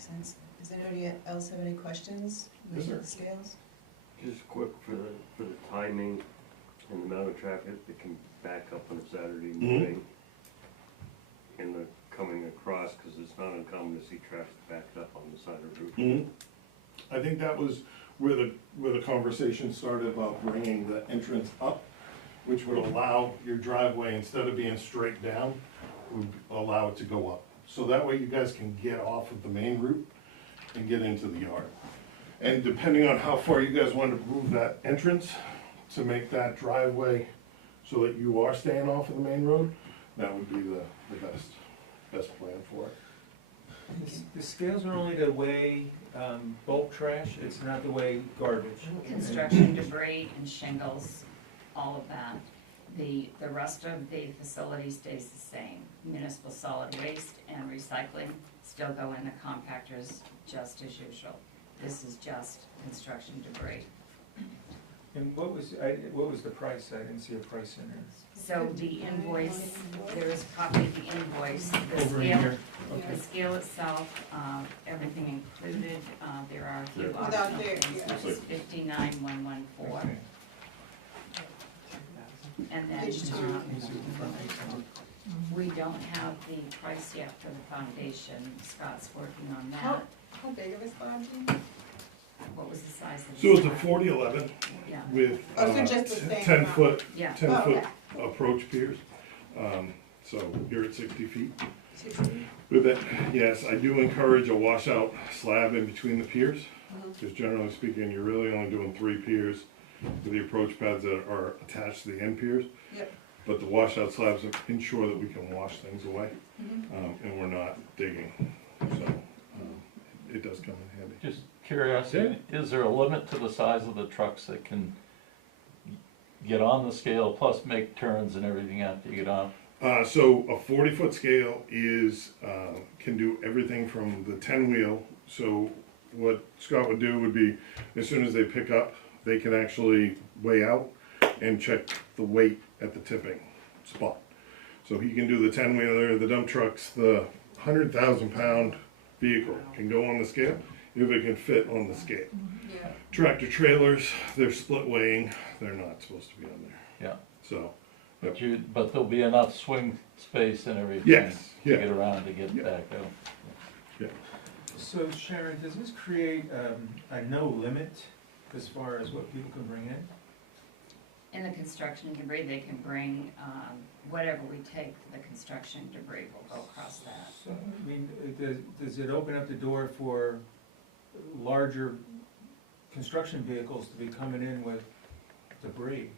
Makes sense. Does anybody else have any questions Yes, with sir. the scales? Just quick for the timing and the amount of traffic that can back up on a Saturday morning and the coming across, because it's not uncommon to see traffic backed up on the side of the route. Mm-hmm. I think that was where the conversation started about bringing the entrance up, which would allow your driveway, instead of being straight down, would allow it to go up. So that way you guys can get off of the main route and get into the yard. And depending on how far you guys want to move that entrance to make that driveway so that you are staying off of the main road, that would be the best plan for it. The scales are only to weigh bulk trash, it's not to weigh garbage. Construction debris and shingles, all of that. The rest of the facility stays the same. Municipal solid waste and recycling still go in the compactors just as usual. This is just construction debris. And what was the price? I didn't see a price in there. So the invoice, there is a copy of the invoice, the Over in scale, here, okay. the scale itself, everything included, there are a few Without optional the- things, yeah. this is 59,114. Okay. And then, we don't have the price yet for the foundation, Scott's working on that. How big of a slab do you? What was the size of the? So it's a slab? 40-11 Yeah, with Oh, so just the same 10 amount. foot, yeah. 10 Oh, foot okay. approach piers. So you're at 60 feet. 60? With it, yes, I do encourage a washout slab in between the piers, Mhm. because generally speaking, you're really only doing 3 piers with the approach pads that are attached to the end piers. Yep. But the washout slabs ensure that we can wash things away, Mhm. and we're not digging, so it does come in handy. Just curiosity, is there a limit to the size of the trucks that can get on the scale, plus make turns and everything after you get on? So a 40-foot scale is, can do everything from the 10-wheel. So what Scott would do would be, as soon as they pick up, they can actually weigh out and check the weight at the tipping spot. So he can do the 10-wheeler, the dump trucks, the 100,000-pound vehicle can go on the scale if it can fit on the scale. Yeah. Tractor trailers, they're split weighing, they're not supposed to be on there. Yeah. So, But there'll be enough swing space and everything yes, to yeah. get around to get Yeah. back out. So Sharon, does this create a no limit as far as what people can bring in? In the construction debris, they can bring, whatever we take for the construction debris will go across that. So, I mean, does it open up the door for larger construction vehicles to be coming in with debris?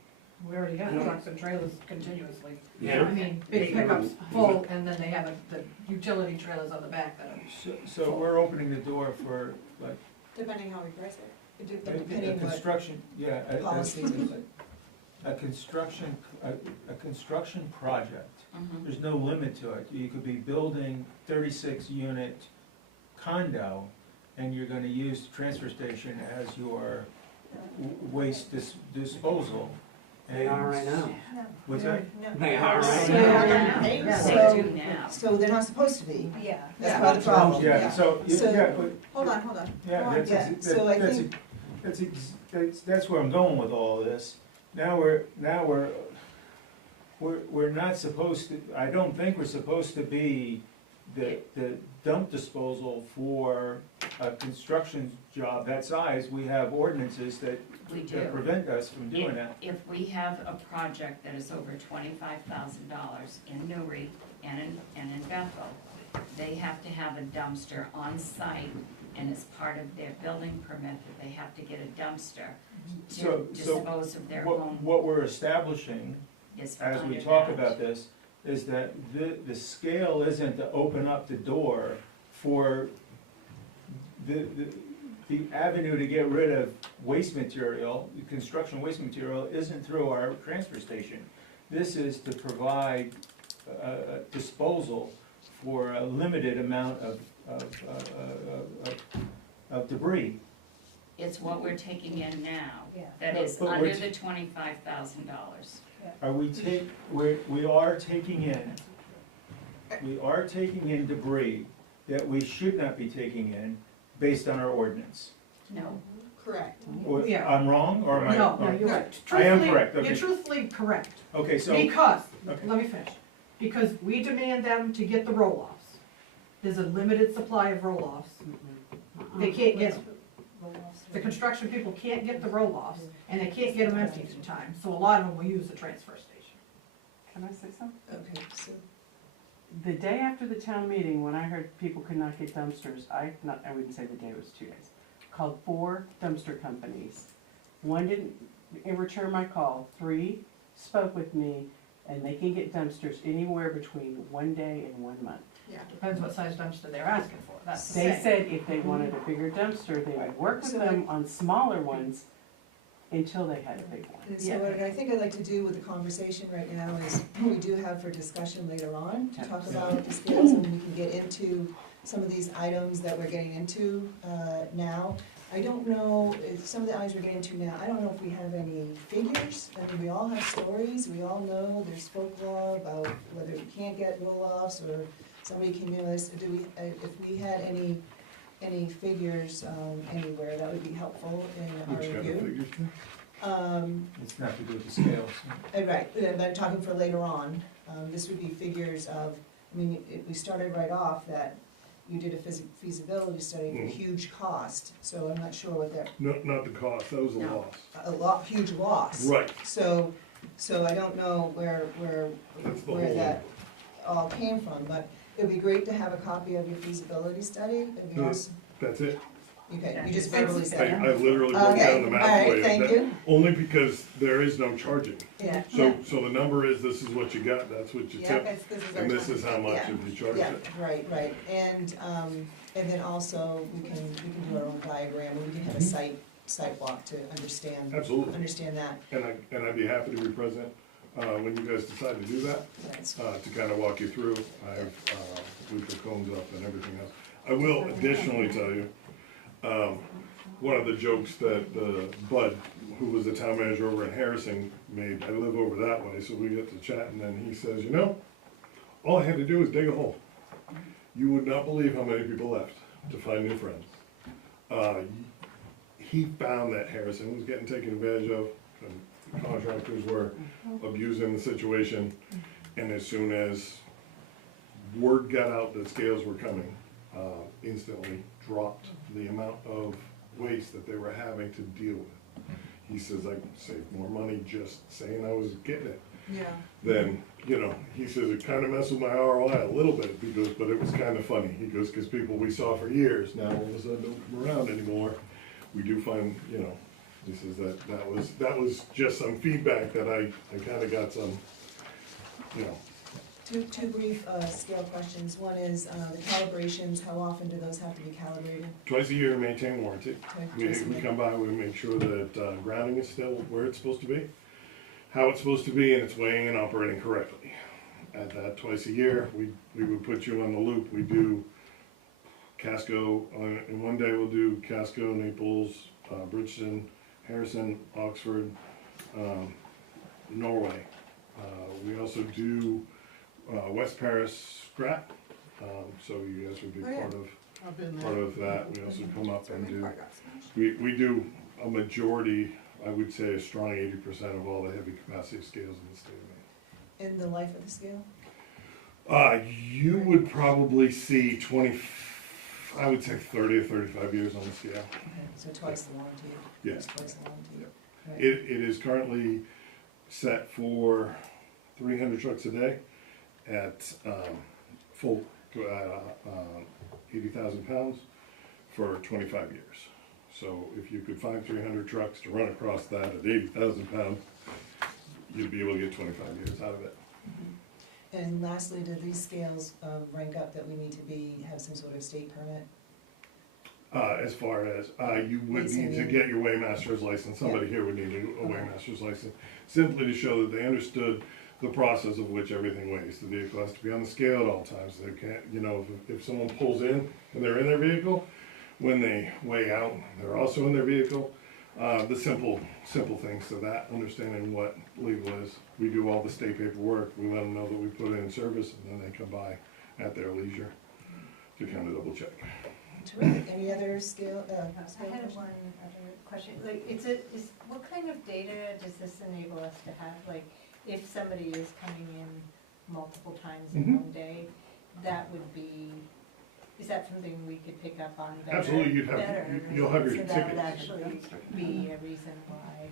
We already have trucks and trailers continuously. Yeah. I mean, big pickups full, and then they have the utility trailers on the back that are. So we're opening the door for like Depending how we price it. Depending a what construction, yeah. policies. A construction project. Mhm. There's no limit to it. You could be building 36-unit condo, and you're gonna use the transfer station as your waste disposal. They are right now. What's that? They are right So- now. They do now. So they're not supposed to be. Yeah. That's part of the problem. Yeah, so, So- yeah, but, Hold on. yeah, Go on. that's, Yeah, ex- so I that's, think- that's where I'm going with all of this. Now we're not supposed to, I don't think we're supposed to be the dump disposal for a construction job that size. We have ordinances that We do. prevent us from doing that. If we have a project that is over $25,000 in Newry and in Bethel, they have to have a dumpster on site, and it's part of their building permit that they have to get a dumpster to So dispose of their own. what we're establishing Is as we under talk that. about this, is that the scale isn't to open up the door for the avenue to get rid of waste material, construction waste material, isn't through our transfer station. This is to provide disposal for a limited amount of debris. It's what we're taking in now, Yeah. that No, is but under we're the $25,000. We are taking in debris that we should not be taking in based on our ordinance. No, Correct. Or, Yeah. I'm wrong, or am I? No, or- you're right. I am Truthfully- correct, okay. You're truthfully correct. Okay, so, Because, Okay. let me finish, because we demand them to get the roll-offs. There's a limited supply of roll-offs. They can't get, the construction people can't get the roll-offs, and they can't get them emptied in time, so a lot of them will use the transfer station. Can I say something? Okay, so, The day after the town meeting, when I heard people could not get dumpsters, I wouldn't say the day, it was 2 days, called 4 dumpster companies. One didn't return my call, 3 spoke with me, and they can get dumpsters anywhere between 1 day and 1 month. yeah. Depends what size dumpster they're asking for, that's the They thing. said if they wanted a bigger dumpster, they would work with them on smaller ones until they had a big one. And so what I think I'd like to do with the conversation right now is, we do have for discussion later on, to talk about the scales, and we can get into some of these items that we're getting into now. I don't know, if some of the items we're getting into now, I don't know if we have any figures. I mean, we all have stories, we all know there's folklore about whether you can't get roll-offs, or somebody came in with us, if we had any figures anywhere, that would be helpful in our Which kind of review. figures, Tim? it's not to do with the scales. Right, I'm talking for later on. This would be figures of, I mean, we started right off that you did a feasibility study for Mhm. huge cost, so I'm not sure what that, Not the cost, that was a No. loss. huge loss. Right, So I don't know where that's the where whole. that all came from, but it'd be great to have a copy of your feasibility study. It'd be No. awesome. That's it. Okay, you just verbally I, said it. I literally wrote Okay, down the all math right, for you. thank That- you. Only because there is no charging. Yeah. So the number is, this is what you got, that's what you Yeah, tip, this is our and this is how much yeah. if you charge Yeah, it. right, and then also, we can do our own diagram, and we can have a site walk to understand Absolutely. that. And I'd be happy to be present, when you guys decide to do that, That's- to kind of walk you through. I have, we put cones up and everything else. I will additionally tell you, one of the jokes that Bud, who was the town manager over in Harrison, made, I live over that way, so we get to chat, and then he says, all I had to do was dig a hole. You would not believe how many people left to find new friends. He found that Harrison was getting taken advantage of, and contractors were abusing the situation, and as soon as word got out that scales were coming, instantly dropped the amount of waste that they were having to deal with. He says, I saved more money just saying I was getting it. Yeah. Then, he says, it kind of messed with my ROI a little bit, he goes, but it was kind of funny. He goes, because people we saw for years now all of a sudden don't come around anymore. We do find, he says that was just some feedback that I kind of got some, Two brief scale questions. One is the calibrations, how often do those have to be calibrated? twice a year, maintain warranty. We Twice a year. come by, we make sure that grounding is still where it's supposed to be, how it's supposed to be, and it's weighing and operating correctly. At that twice a year, we would put you on the loop. We do Casco, in one day we'll do Casco, Naples, Bridgeton, Harrison, Oxford, Norway. We also do West Paris scrap, so you guys would be Oh, yeah. part of that. We also come up and do, we do a majority, I would say a strong 80% of all the heavy capacity scales in the state of Maine. In the life of the scale? You would probably see I would say 30 or 35 years on the scale. Okay, so twice the warranty? Yes. Twice the warranty? Right. It is currently set for 300 trucks a day at full 80,000 pounds for 25 years. So if you could find 300 trucks to run across that at 80,000 pounds, you'd be able to get 25 years out of it. And lastly, do these scales rank up that we need to have some sort of state permit? As far as, you would need to get your weighmaster's license, somebody here would need a weighmaster's license, simply to show that they understood the process of which everything weighs. The vehicle has to be on the scale at all times. They can't, if someone pulls in and they're in their vehicle, when they weigh out, they're also in their vehicle. The simple things to that, understanding what legal is. We do all the state paperwork, we let them know that we put it in service, and then they come by at their leisure. to kind of double check. Terrific. Any other scale, I scale had questions? one other question, like, what kind of data does this enable us to have? Like, if somebody is coming in multiple times in Mhm. one day, that would be, is that something we could pick up on better? Absolutely, you'll have your So that would tickets. actually be a reason why.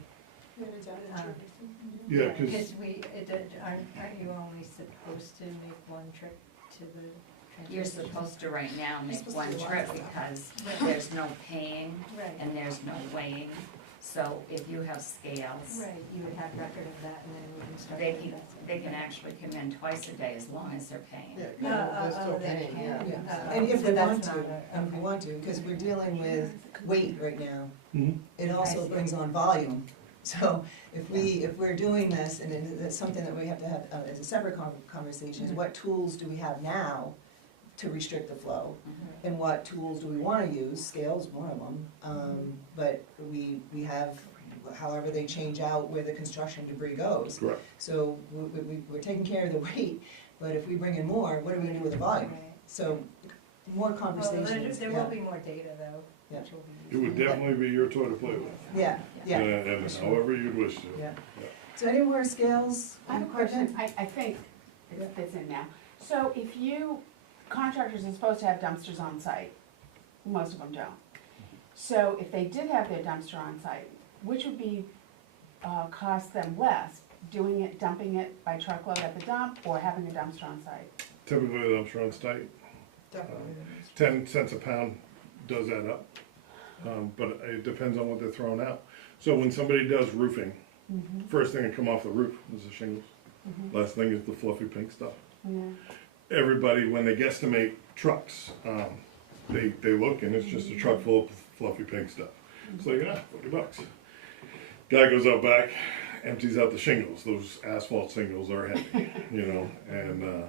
Yeah, 'cause Because aren't you only supposed to make one trip to the transfer You're station? supposed to right now make supposed to one do trip lots of because Right. there's no paying Right, and there's no weighing. So if you have scales, right, you would have record of that and then we can start. they with can, that. they can actually come in twice a day as long as they're paying. Yeah, Oh, they're still they paying, can. yeah. Yeah. And if So we that's want not to, a- and if we want to, because we're dealing with weight right now, Mhm. it also I see. brings on volume. So if we're doing this, and it's something that we have to have as a separate conversation, is what tools do we have now to restrict the flow? Mhm. And what tools do we wanna use? Scale's one of them. But we have, however they change out where the construction debris goes. correct. So we're taking care of the weight, but if we bring in more, what are we gonna do with the volume? Right. So more Well, conversations, there yeah. will be more data though, Yeah. which will be It would useful. definitely be your toy to play with. Yeah, yeah, And however you'd wish to. yeah. So any more scales? I have a question, I think it fits in now. So if contractors are supposed to have dumpsters on site, most of them don't. So if they did have their dumpster on site, which would be, cost them less, dumping it by truckload at the dump or having a dumpster on site? Typically, the dumpster on site, Definitely. 10 cents a pound does add up. But it depends on what they're throwing out. So when somebody does roofing, first thing that come off the roof is the shingles. Last thing is the fluffy pink stuff. Yeah. Everybody, when they guesstimate trucks, they look and it's just a truck full of fluffy pink stuff. It's like, $40. Guy goes out back, empties out the shingles. Those asphalt shingles are heavy, you know, and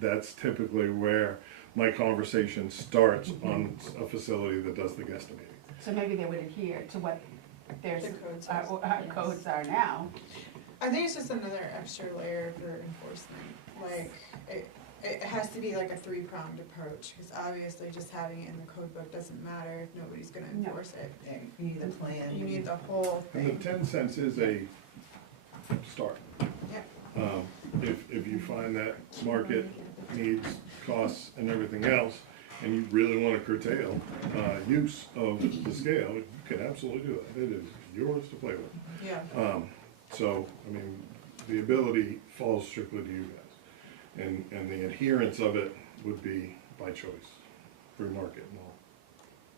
that's typically where my conversation starts on a facility that does the guesstimating. So maybe they would adhere to what their The codes our codes are now. I think it's just another extra layer for enforcement. Like, it has to be like a three-pronged approach, because obviously just having it in the code book doesn't matter if nobody's gonna No. enforce it. Yeah, you need a plan. You need the whole And thing. the 10 cents is a start. Yeah. If you find that market needs, costs and everything else, and you really wanna curtail, use of the scale, you can absolutely do that. It is yours to play with. Yeah. So, I mean, the ability falls strictly to you guys. And the adherence of it would be by choice, free market and all.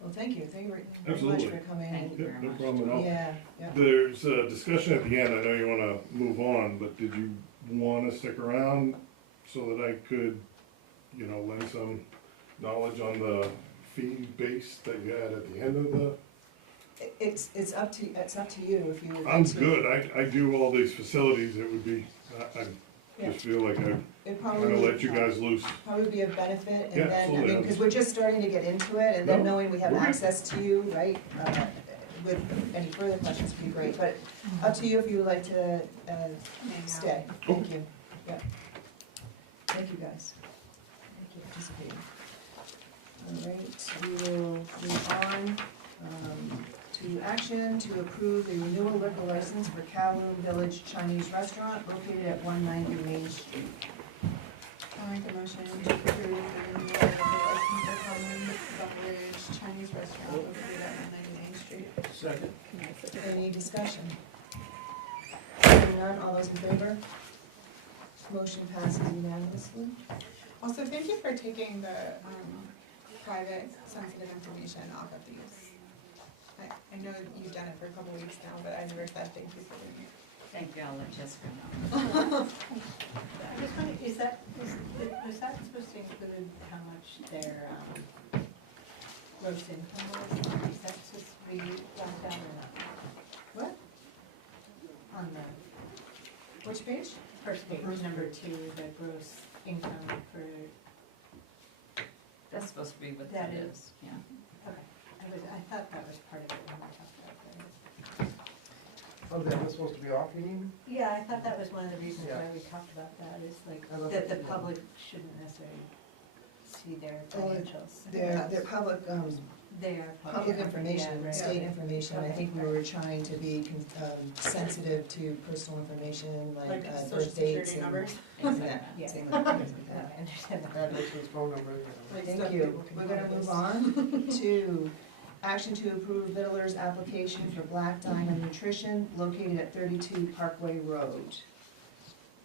Well, thank you very much Absolutely. for coming. Thank you Yeah, very no much. problem at all. Yeah, yeah. There's a discussion at the end, I know you wanna move on, but did you wanna stick around so that I could, you know, lend some knowledge on the fee base that you had at the end of the? It's up to you if you would like I'm to. good, I do all these facilities, it would be, I Yeah. just feel like I It kinda probably let you guys loose. probably be of benefit, Yeah, and then, I absolutely. mean, because we're just starting to get into it, and then No, knowing we have we're good. access to you, right? With any further questions would be great, but up to you if you would like to, stay. Thank you, yeah. Thank you, guys. Thank you for participating. All right, we will move on, to action to approve the renewal liquor license for Kowloon Village Chinese Restaurant located at 190 Main Street. I'll make a motion to approve the renewal of the license for Common Village Chinese Restaurant located at 190 Main Street. Second. Any discussion? Hearing none, all those in favor? Motion passes unanimously. Also, thank you for taking the private sensitive information off of these. I know you've done it for a couple weeks now, but I never said thank you for doing it. Thank you, I'll let Jessica know. I just wonder, was that supposed to include how much their, gross income was? Is that supposed to be left out or not? What? On the Which page? first page, number 2, the gross income for, That's supposed to be what That that is. is, yeah. okay. I thought that was part of it when we talked about that. Oh, that was supposed to be off, you mean? Yeah, I thought that was one of the reasons Yeah. why we talked about that, is like, I love that the it. public shouldn't necessarily see their Oh, financials. They're public, They are public information, yeah, right. state information. I think we Okay. were trying to be sensitive to personal information, like Like social birth dates security and numbers. and that, Yeah. things like No, that. I understand that. Addresses, phone numbers. Like Thank stuff you. people can We're gonna find move us. on to action to approve Vittler's application for Black Diamond Nutrition located at 32 Parkway Road.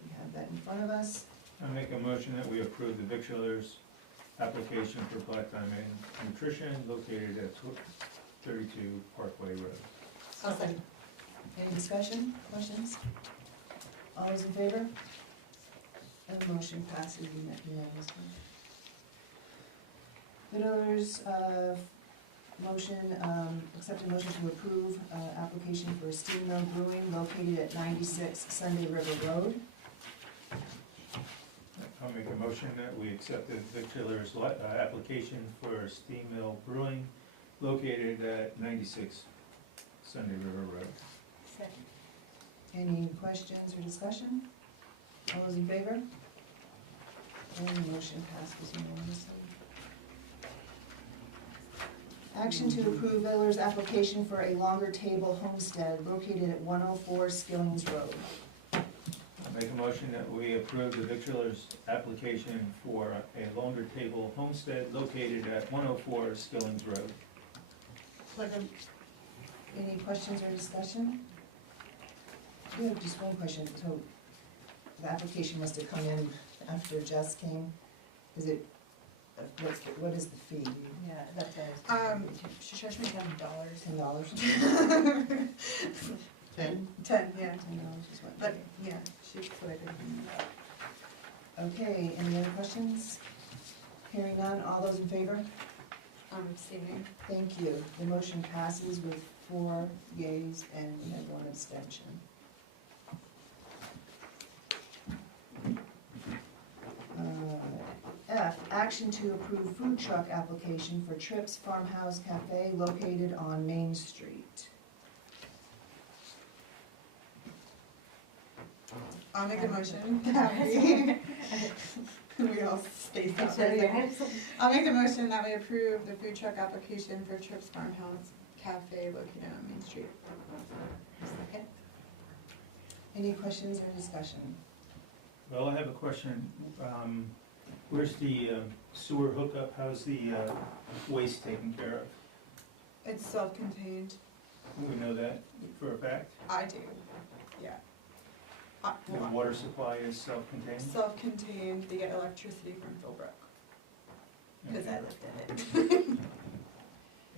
We have that in front of us. I make a motion that we approve the victualler's application for Black Diamond Nutrition located at 32 Parkway Road. I'll second. Any discussion, questions? All those in favor? And the motion passes unanimously. Vittler's, motion, accept a motion to approve, application for Steam Mill Brewing located at 96 Sunday River Road. I'll make a motion that we accept the victualler's application for Steam Mill Brewing located at 96 Sunday River Road. Second. Any questions or discussion? All those in favor? And the motion passes unanimously. Action to approve Vittler's application for a longer table homestead located at 104 Skillings Road. Make a motion that we approve the victualler's application for a longer table homestead located at 104 Skillings Road. Second. Any questions or discussion? We have just one question. So the application must have come in after Jess came. Is it, what is the fee? Yeah, that's what I was. She charged me $10. $10? 10? 10, yeah. $10 is what? But, yeah, she's what I could. Okay, any other questions? Hearing none, all those in favor? Abstaining. Thank you. The motion passes with 4 yeas and 1 abstention. F, action to approve food truck application for Trips Farmhouse Cafe located on Main Street. I'll make a motion that we all spaced out for a second. I'll make the motion that we approve the food truck application for Trips Farmhouse Cafe located on Main Street. Second. Any questions or discussion? Well, I have a question. Where's the sewer hookup? How's the waste taken care of? It's self-contained. We know that for a fact. I do, yeah. The water supply is self-contained? Self-contained, they get electricity from Philbrook, because I Okay. lived in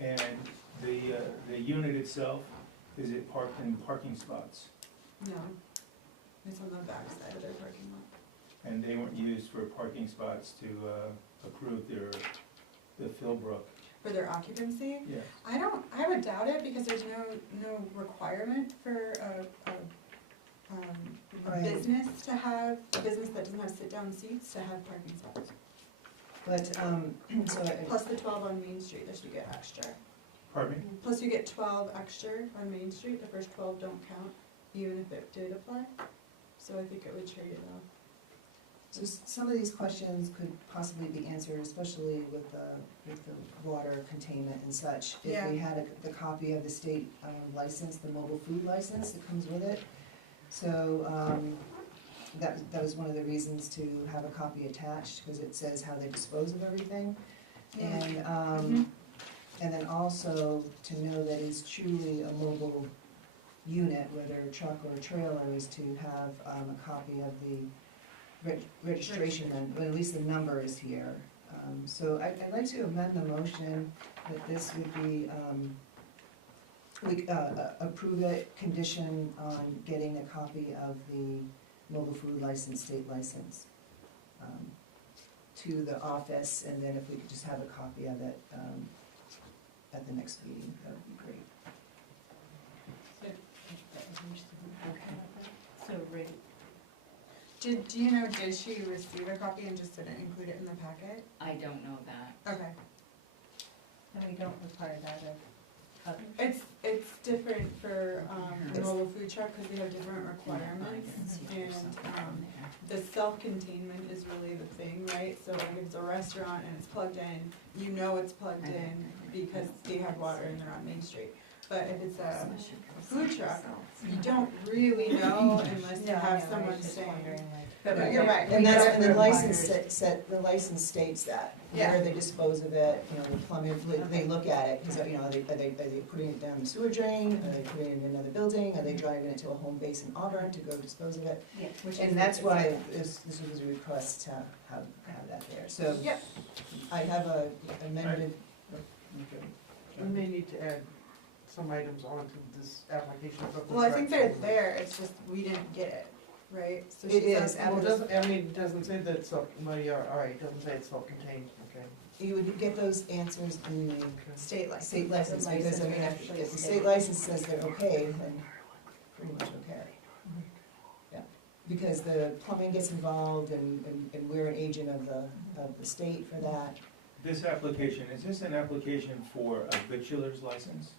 it. And the unit itself, is it parked in parking spots? No, it's on the back side of their parking lot. And they weren't used for parking spots to approve the Philbrook? For their occupancy? Yeah. I would doubt it, because there's no requirement for a Right. business to have, a business that doesn't have sit-down seats to have parking spots. But, so, Plus the 12 on Main Street, that you get extra. Pardon me? Plus you get 12 extra on Main Street, the first 12 don't count, even if it did apply. So I think it would trade it off. so some of these questions could possibly be answered, especially with the water containment and such. Yeah. If we had the copy of the state license, the mobile food license that comes with it. So, that was one of the reasons to have a copy attached, because it says how they dispose of everything. And, and then also to know that it's truly a mobile unit, whether a truck or a trailer, is to have a copy of the registration, and well, at least the number is here. So I'd like to amend the motion that this would be, we approve it, condition on getting a copy of the mobile food license, state license, to the office, and then if we could just have a copy of it at the next meeting, that would be great. So, Ray, Do you know, did she receive a copy and just didn't include it in the packet? I don't know that. Okay. and we don't require that of It's different for, the mobile food truck, cause they have different requirements, and, the self-containment is really the thing, right? So like if it's a restaurant and it's plugged in, you know it's plugged in because they have water and they're on Main Street. But if it's a food truck, you don't really know unless you have someone saying. But you're right. And that's, and the license requires- the license states that, Yeah. where they dispose of it, you know, the plumbing, they look at it, cause, you know, are they putting it down the sewer drain? Are they putting it in another building? Are they driving it to a home base in Auburn to go dispose of it? Yeah, which is. And that's why this was a request to have that there, so. Yep. I have a amended, We may need to add some items onto this application. Well, I think they're there, it's just we didn't get it, right? So It she's is, asking Well, it us- doesn't, I mean, it doesn't say that it's, alright, it doesn't say it's self-contained, okay. you would get those answers in the State license. state license, The because I mean, license if actually the state states. license says they're okay, then pretty much okay. Yeah, because the plumbing gets involved and we're an agent of the state for that. This application, is this an application for a victualer's license?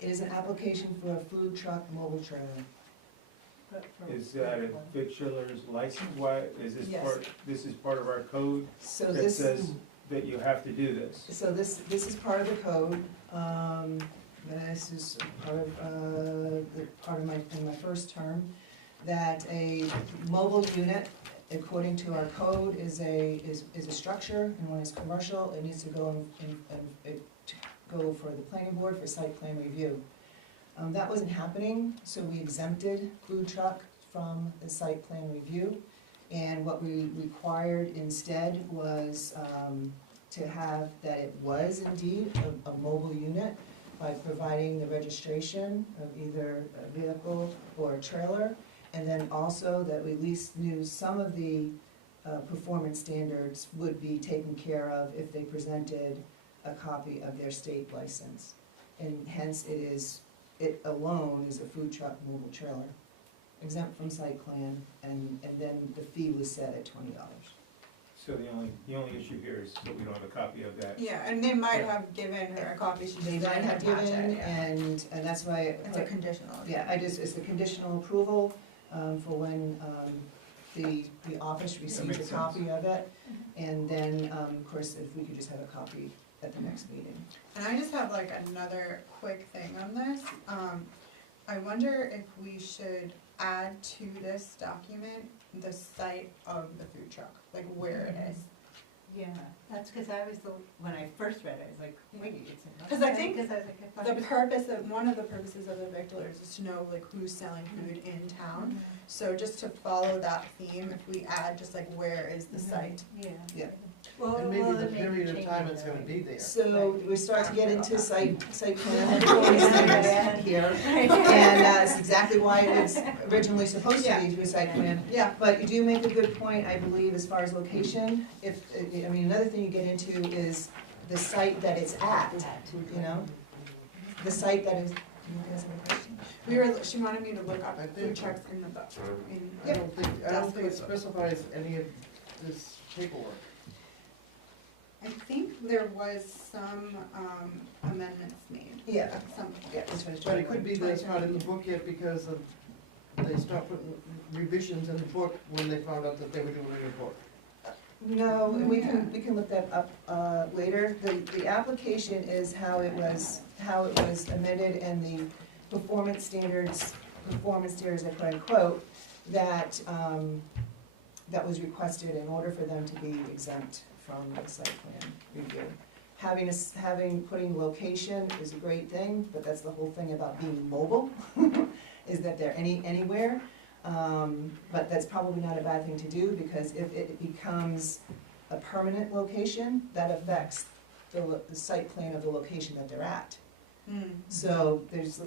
It is an application for a food truck mobile trailer. But for- Is that a victualer's license? Why, is this Yes. this is part of our code So that this, says that you have to do this? so this is part of the code, this is part of in my first term, that a mobile unit, according to our code, is a structure, and when it's commercial, it needs to go go for the planning board for site plan review. That wasn't happening, so we exempted food truck from the site plan review. And what we required instead was to have that it was indeed a mobile unit by providing the registration of either a vehicle or a trailer. And then also that we at least knew some of the performance standards would be taken care of if they presented a copy of their state license. And hence it alone is a food truck mobile trailer, exempt from site plan, and then the fee was set at $20. So the only issue here is that we don't have a copy of that. Yeah, and they might have given her a copy, she just They didn't might have attach given, it, yeah. and that's why. It's a conditional. Yeah, it's the conditional approval for when the office receives makes a sense. copy of it. And then, of course, if we could just have a copy at the next meeting. And I just have like another quick thing on this. I wonder if we should add to this document the site of the food truck, like where it is. Yeah, that's because when I first read it, I was like, wait, it's in. 'Cause I think Because I was like, I thought The it was- purpose of, one of the purposes of the victualers is to know like who's selling food in town. So just to follow that theme, if we add just like where is the site? Yeah. Yeah. Well, And maybe well, the it may period of change time it, it's gonna right? be there. So we start to get into site plan here. Right. And it's exactly why it was originally supposed to be through site plan. Yeah, But you do make a good point, I believe, as far as location. Another thing you get into is the site that it's at, you know? The site that is, you guys have a question? she wanted me to look up I food think- trucks in the book. I don't think it specifies any of this paperwork. I think there was some amendments made Yeah. at some point. Yeah, this one's But it could be that it's not in the 2017. book yet because they stopped putting revisions in the book when they found out that they were doing it in the book. No, we can look that up later. The application is how it was amended, and the performance standards, I put in quote, that was requested in order for them to be exempt from the site plan review. Putting location is a great thing, but that's the whole thing about being mobile, is that they're anywhere. But that's probably not a bad thing to do, because if it becomes a permanent location, that affects the site plan of the location that they're at. So there's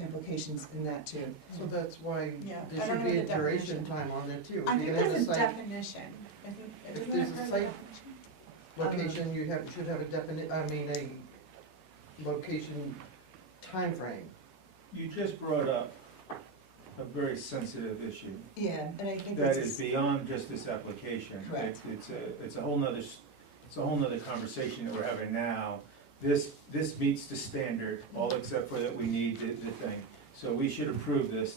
implications in that too. So that's why Yeah, I there don't should know be a the duration definition. time on there too. I If think you're gonna have there's a site definition. If Isn't there's that a part of site- the definition? location, should have a location timeframe. You just brought up a very sensitive issue Yeah, and I think that that's. is beyond just this application. Correct. It's a whole nother conversation that we're having now this meets the standard, all except for that we need the thing. So we should approve this.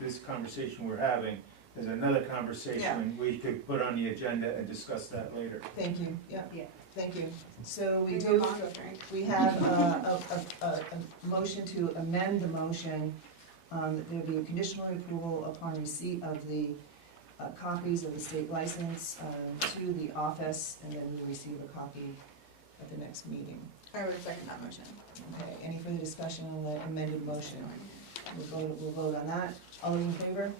This conversation we're having is another conversation we could put on the agenda and discuss that later. Thank you, yeah, Yeah. thank you. So we We do, move on to a drink. we have a motion to amend the motion. That there be a conditional approval upon receipt of the copies of the state license to the office, and then we receive a copy at the next meeting. I would second that motion. Okay, any further discussion on the amended motion? We'll vote on that. All those in favor?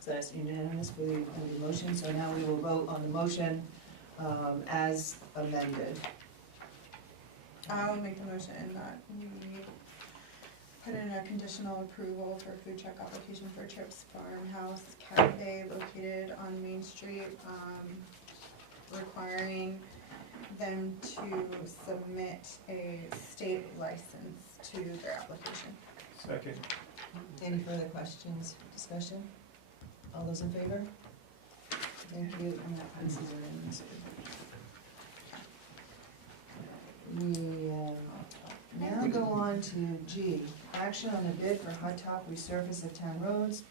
So that's unanimous for the amended motion, so now we will vote on the motion as amended. I will make the motion that we put in a conditional approval for food truck application for Trips Farmhouse Cafe located on Main Street, requiring them to submit a state license to their application. Second. Any further questions, discussion? All those in favor? Thank you, and that passes unanimously. We now go on to G, action on the bid for hot top resurface of town roads.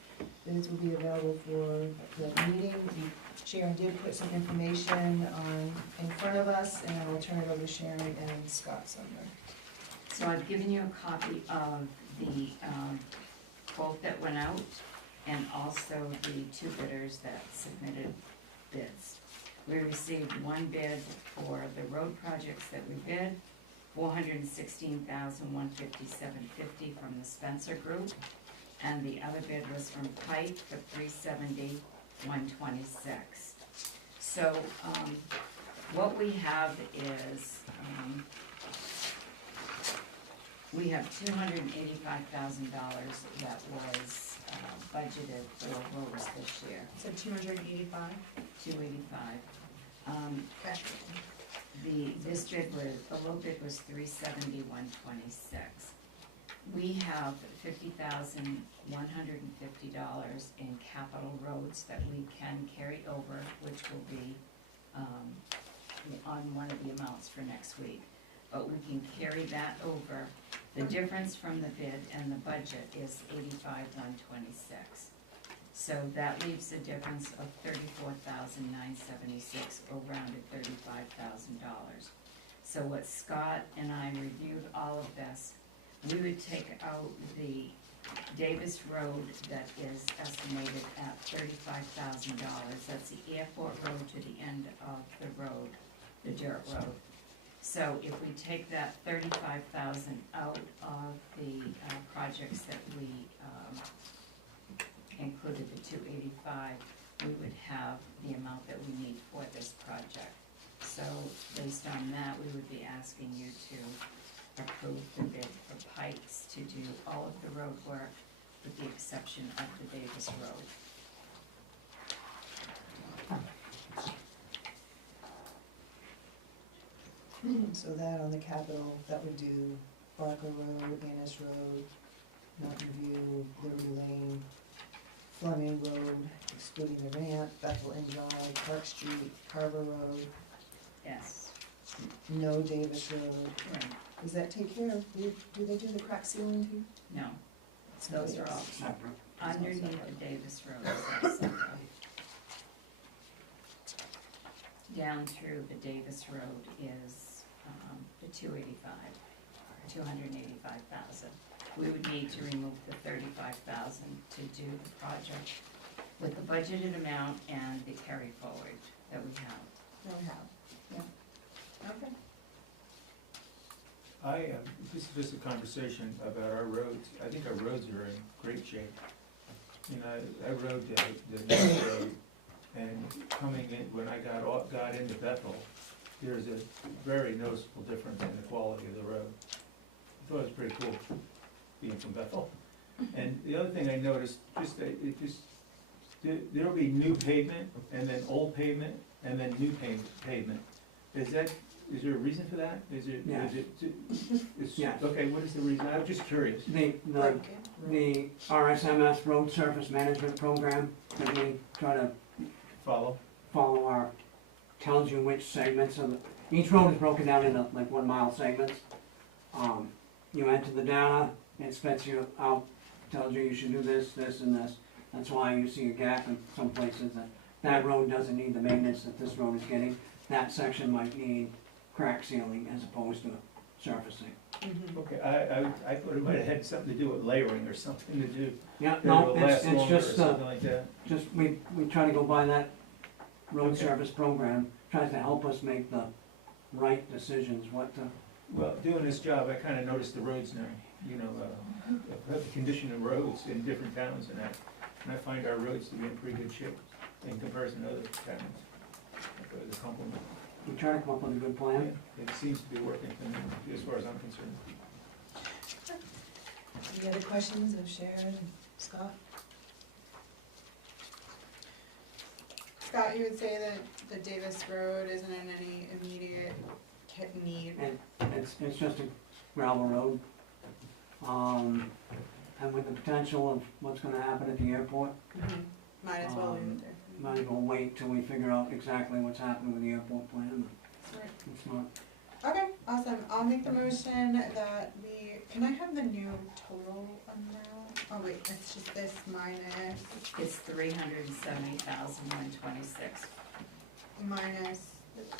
Bids will be available for the meeting. Sharon did put some information in front of us, and I will turn it over to Sharon and Scott Sumner. So I've given you a copy of the quote that went out, and also the two bidders that submitted bids. We received one bid for the road projects that we bid, $416,157.50 from the Spencer Group, and the other bid was from Pike for $370,126. So what we have is we have $285,000 that was budgeted for roads this year. So 285? 285. Okay. This bid was, the low bid was $370,126. We have $50,150 in capital roads that we can carry over, which will be on one of the amounts for next week. But we can carry that over. The difference from the bid and the budget is $85,126. So that leaves a difference of $34,976, or rounded $35,000. So what Scott and I reviewed all of this, we would take out the Davis Road that is estimated at $35,000. That's the airport road to the end of the road, the dirt road. So if we take that $35,000 out of the projects that we included the 285, we would have the amount that we need for this project. So based on that, we would be asking you to approve the bid for Pikes to do all of the road work with the exception of the Davis Road. So that on the capital, that would do Barker Road, Annis Road, Mountain View, Liberty Lane, Fleming Road, excluding the ramp, Bethel and Drive, Park Street, Carver Road, Yes. no Davis Road. Right. Does that take care of, do they do the crack ceiling too? No, those are all Separate. underneath the Davis Road. Is that separate? Down through the Davis Road is the 285,000. We would need to remove the 35,000 to do the project with the budgeted amount and the carry forward that we have. That we have, yeah. Okay. This is just a conversation about our roads. I think our roads are in great shape. You know, I rode the North Road, and coming in, when I got into Bethel, there's a very noticeable difference in the quality of the road. I thought it was pretty cool, being from Bethel. And the other thing I noticed, there'll be new pavement, and then old pavement, and then new pavement. Is there a reason for that? Yes. Yes. Okay, what is the reason? I'm just curious. The RSMS Road Surface Management Program that we try to Follow? follow tells you which segments of each road is broken down into like 1 mile segments. You enter the data, it spits you out, tells you you should do this, this, and this. That's why you see a gap in some places that road doesn't need the maintenance that this road is getting. That section might need crack sealing as opposed to surfacing. Okay, I thought it might have had something to do with layering or something to do, Yeah, that no, it'll last it's longer or just, something like that. just, we try to go by that road Okay. service program, tries to help us make the right decisions, what to. Well, doing this job, I kinda noticed the roads now, you know, the condition of roads in different towns and that. And I find our roads to be in pretty good shape in comparison to other towns. As a compliment. We try to come up with a good plan. It seems to be working for me, as far as I'm concerned. Any other questions of Sharon and Scott? Scott, you would say that the Davis Road isn't in any immediate need? And it's just a gravel road. And with the potential of what's gonna happen at the airport, Might as well leave it there. might as well wait till we figure out exactly what's happening with the airport plan. Right. It's not, Okay, awesome. I'll make the motion that can I have the new total amount? Oh wait, it's just this minus, It's 370,126. minus,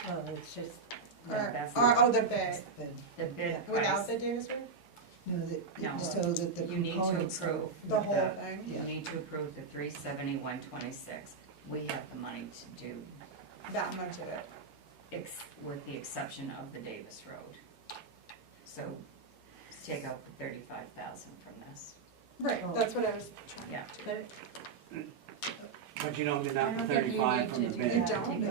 Oh, it's just, That's the bid, the bid without price. the Davis Road? No, No. so that the You need to components. approve. The whole the- thing? You need to approve the 370,126. We have the money to do, That much of it. with the exception of the Davis Road. So take out the 35,000 from this. Right, Oh. that's what I was trying Yeah. but but you don't get I that for don't think you 35 need from to the do bid. You that. don't?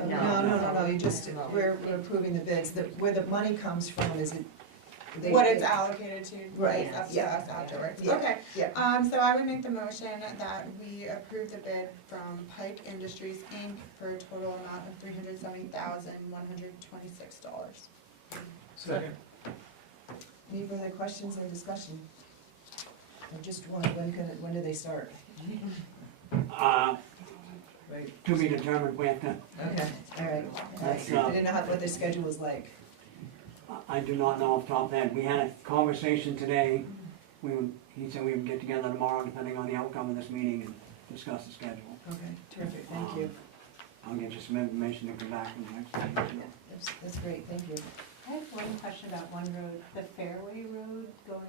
No, you just, we're approving the bids, where the money comes from is it? they- what it's allocated to, Right, is up to yeah. us afterwards. Yeah. Okay, Yeah, so I would make the motion that we approve the bid from Pike Industries, Inc. for a total amount of $370,126. Second. any further questions or discussion? Or just one, when do they start? To be determined, we have to, Okay, all right. That's, I didn't know what their schedule was like. I do not know off the top of that. We had a conversation today. He said we would get together tomorrow, depending on the outcome of this meeting, and discuss the schedule. Okay, terrific, thank you. I'll get you some information to come back from the next meeting. That's great, thank you. I have one question about one road, the Fairway Road going,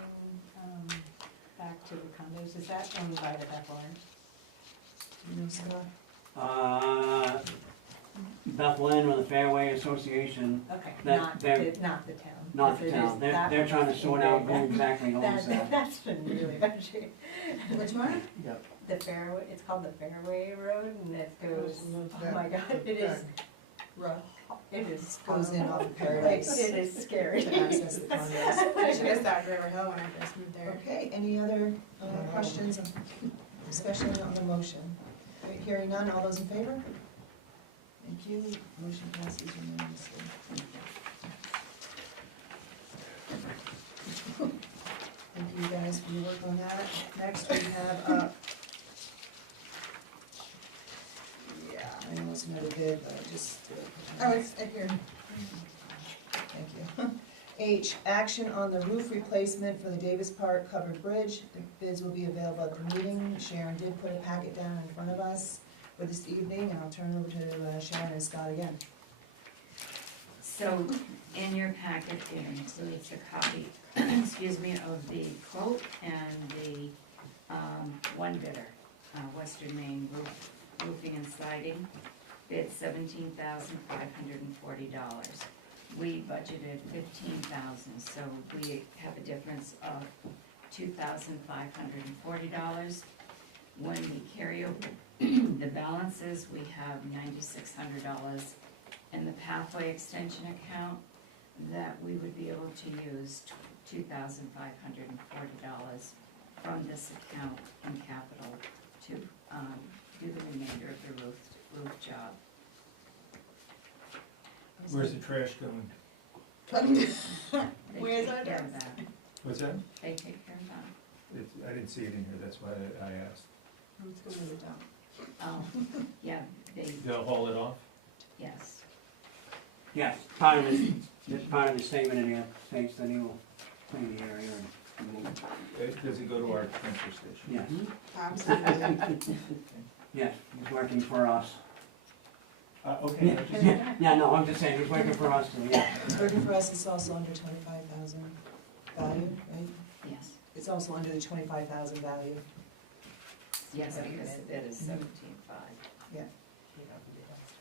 back to the condos, is that owned by the Bethlehem? You know, Scott? Bethlehem or the Fairway Association, Okay, That- not they're- the, not the town. not Because the it is- town. that They're trying to one's sort out who exactly owns that. That's been really dodgy. Which one? The Fairway, it's called the Fairway Road, and it goes, oh my God, it is Rough. It is. Goes in off of Like, Paradise. it is scary. To access the condos. I should have started River Hill when I first moved there. Okay, any other questions, or discussion on the motion? Okay, hearing none, all those in favor? Thank you, motion passes unanimously. Thank you guys for your work on that. Next, we have, I know it's another bid, but I just. Oh, it's here. Thank you. H, action on the roof replacement for the Davis Park covered bridge. The bids will be available at the meeting. Sharon did put a packet down in front of us for this evening, and I'll turn it over to Sharon and Scott again. So in your packet, it includes a copy, excuse me, of the quote and the one bidder, Western Maine Roofing and Siding, bid $17,540. We budgeted $15,000, so we have a difference of $2,540. When we carry over the balances, we have $9,600 in the pathway extension account that we would be able to use $2,540 from this account in capital to do the remainder of the roof job. Where's the trash going? They Where's take our care of desk? that. What's that? They take care of that. I didn't see it in here, that's why I asked. Let's go to the dump. Oh, yeah, They'll haul it off? yes. Yes, part of the statement in here states that he will clean the area and move. Does it go to our transfer station? Yes, Absolutely. yes, he's working for us. Okay. Yeah, no, I'm just saying, he's working for us too, yeah. Working for us, it's also under 25,000 value, right? Yes, It's also under the 25,000 value. yes, because it is 17.5.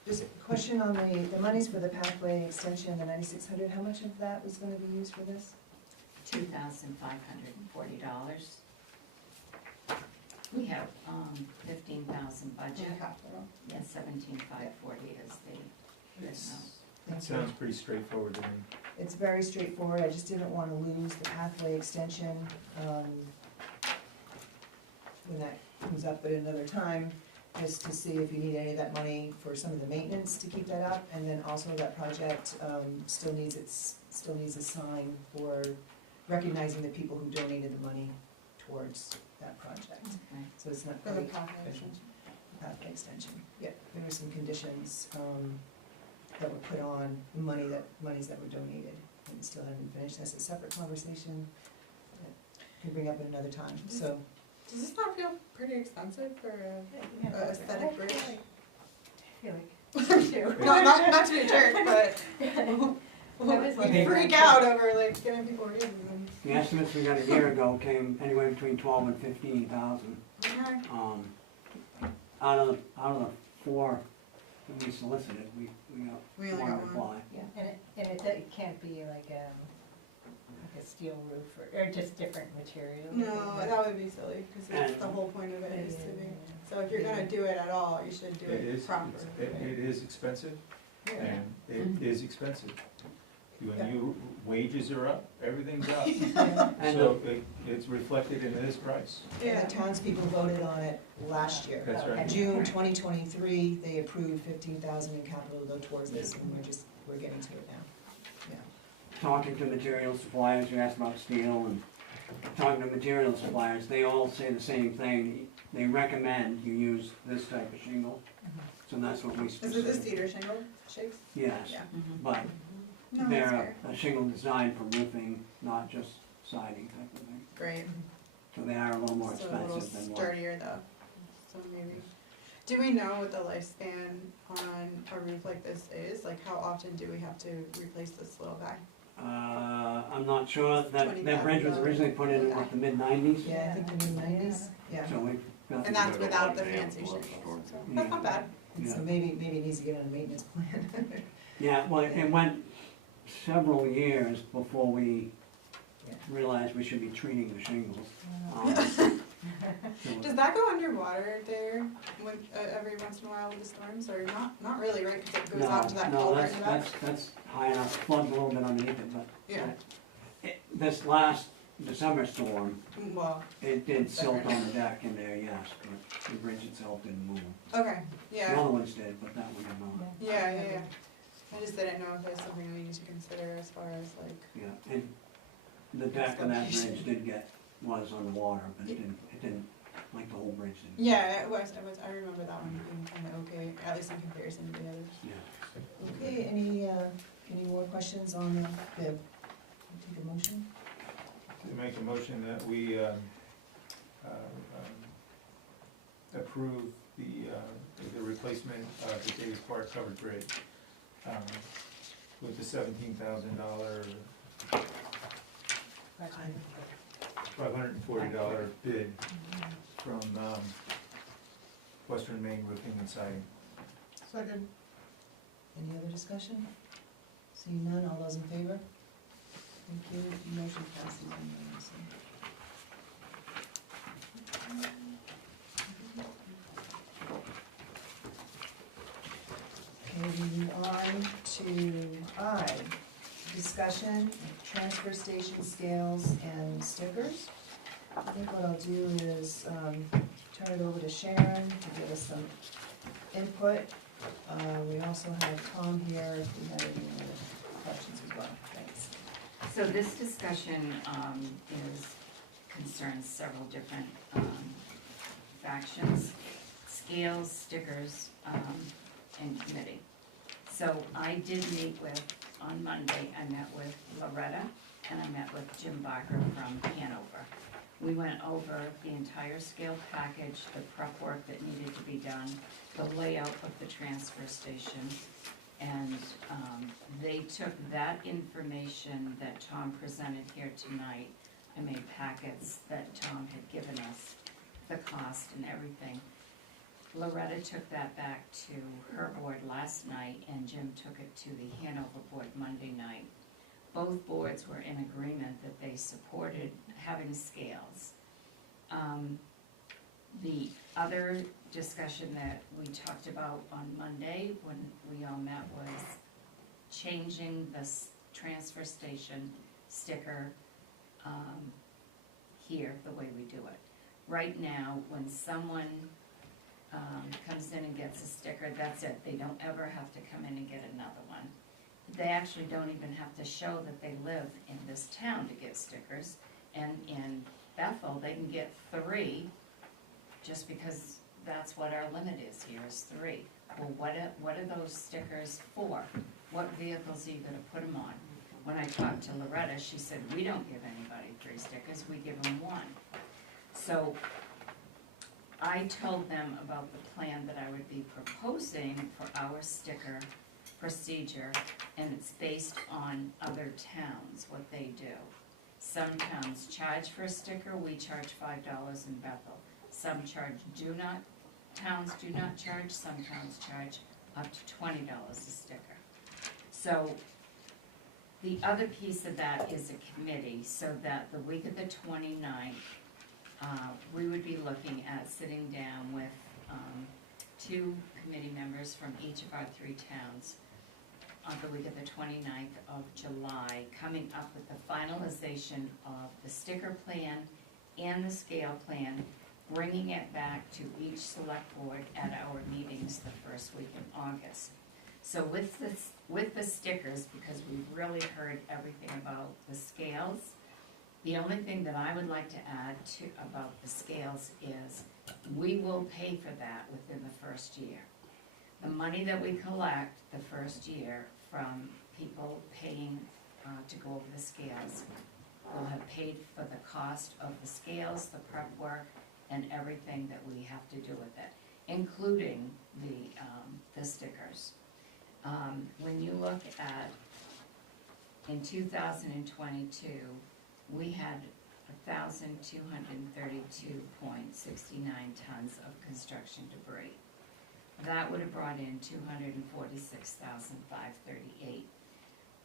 Just a question on the monies for the pathway extension, the 9,600, how much of that was gonna be used for this? $2,540. We have, 15,000 budget. Capital. Yeah, 17,540 is the, That sounds pretty straightforward to me. It's very straightforward, I just didn't wanna lose the pathway extension, when that comes up at another time, just to see if you need any of that money for some of the maintenance to keep that up, and then also that project, still needs a sign for recognizing the people who donated the money towards that project. okay. So it's not For the quite pathway extension. pathway extension. Yeah, there were some conditions, that were put on monies that were donated, and it still haven't been finished. That's a separate conversation that can bring up at another time, so. Does this not feel pretty expensive for a aesthetic bridge? I feel like. Not to be a jerk, but we freak out over like giving people reasons and. The estimates we got a year ago came anywhere between 12 and 15,000. Okay. Out of the four that we solicited, we We got only one got one. reply. And it can't be like a steel roof or just different material? No, that would be silly, because that's the whole point of it is to be, so if you're gonna do it at all, you should do It it is, proper. it is expensive, Yeah. and it is expensive. When you, wages are up, everything's up, And so it's reflected in this price. And the townspeople voted on it last year. That's right. June 2023, they approved 15,000 in capital to go towards this, and we're getting to it now. talking to material suppliers, you asked about steel, and talking to material suppliers, they all say the same thing. They recommend you use this type of shingle, so that's what we Is it the specifically. cedar shingle shakes? Yes, Yeah. but No, that's they're fair. a shingle designed for roofing, not just siding type of thing. Great. So they are a little more So a little expensive than what. sturdier though, so maybe. Do we know what the lifespan on a roof like this is? Like how often do we have to replace this little guy? I'm not sure, that bridge was originally put in like the mid-90s, Yeah, I think the mid-90s, yeah. so we've got. And that's without the fancy shingles. That's not bad. And so maybe it needs to get on a maintenance plan. Yeah, well, it went several years before we realized we should be treating the shingles. So- Does that go underwater there when, every once in a while with the storms, or not really, right? Cause it goes out to that No, culvert in the back? that's high enough, floods a little bit underneath it, but Yeah, this last December storm, well, it did silt on the deck in there, yes, but the bridge itself didn't move. okay, The yeah, other ones did, but that one did not. yeah. I just didn't know if there's something we need to consider as far as like, Yeah, and the deck of that bridge was underwater, but it didn't, like the whole bridge didn't. yeah, it was, I remember that one being kinda okay, at least in comparison to the others. Yeah. Okay, any more questions on the, take a motion? To make a motion that we approve the replacement of the Davis Park covered bridge with the $17,000, $540 bid from Western Maine Roofing and Siding. Second. Any other discussion? Seeing none, all those in favor? Thank you, motion passes unanimously. Okay, we move on to I, discussion of transfer station scales and stickers. I think what I'll do is, turn it over to Sharon to give us some input. We also have Tom here if we have any other questions as well, thanks. So this discussion concerns several different factions, scales, stickers, and committee. So I did meet with, on Monday, I met with Loretta and I met with Jim Barker from Hanover. We went over the entire scale package, the prep work that needed to be done, the layout of the transfer station. And they took that information that Tom presented here tonight. I made packets that Tom had given us, the cost and everything. Loretta took that back to her board last night, and Jim took it to the Hanover board Monday night. Both boards were in agreement that they supported having scales. The other discussion that we talked about on Monday when we all met was changing the transfer station sticker here, the way we do it. Right now, when someone comes in and gets a sticker, that's it. They don't ever have to come in and get another one. They actually don't even have to show that they live in this town to get stickers. And in Bethel, they can get 3, just because that's what our limit is here, is 3. Well, what are those stickers for? What vehicles are you gonna put them on? When I talked to Loretta, she said, we don't give anybody 3 stickers, we give them 1. So I told them about the plan that I would be proposing for our sticker procedure, and it's based on other towns, what they do. Some towns charge for a sticker, we charge $5 in Bethel. Some towns do not charge, some towns charge up to $20 a sticker. So the other piece of that is a committee, so that the week of the 29th, we would be looking at sitting down with 2 committee members from each of our 3 towns on the week of the 29th of July, coming up with the finalization of the sticker plan and the scale plan, bringing it back to each select board at our meetings the first week in August. So with the stickers, because we've really heard everything about the scales, the only thing that I would like to add about the scales is we will pay for that within the first year. The money that we collect the first year from people paying to go over the scales will have paid for the cost of the scales, the prep work, and everything that we have to do with it, including the stickers. When you look at, in 2022, we had 1,232.69 tons of construction debris. That would have brought in 246,538.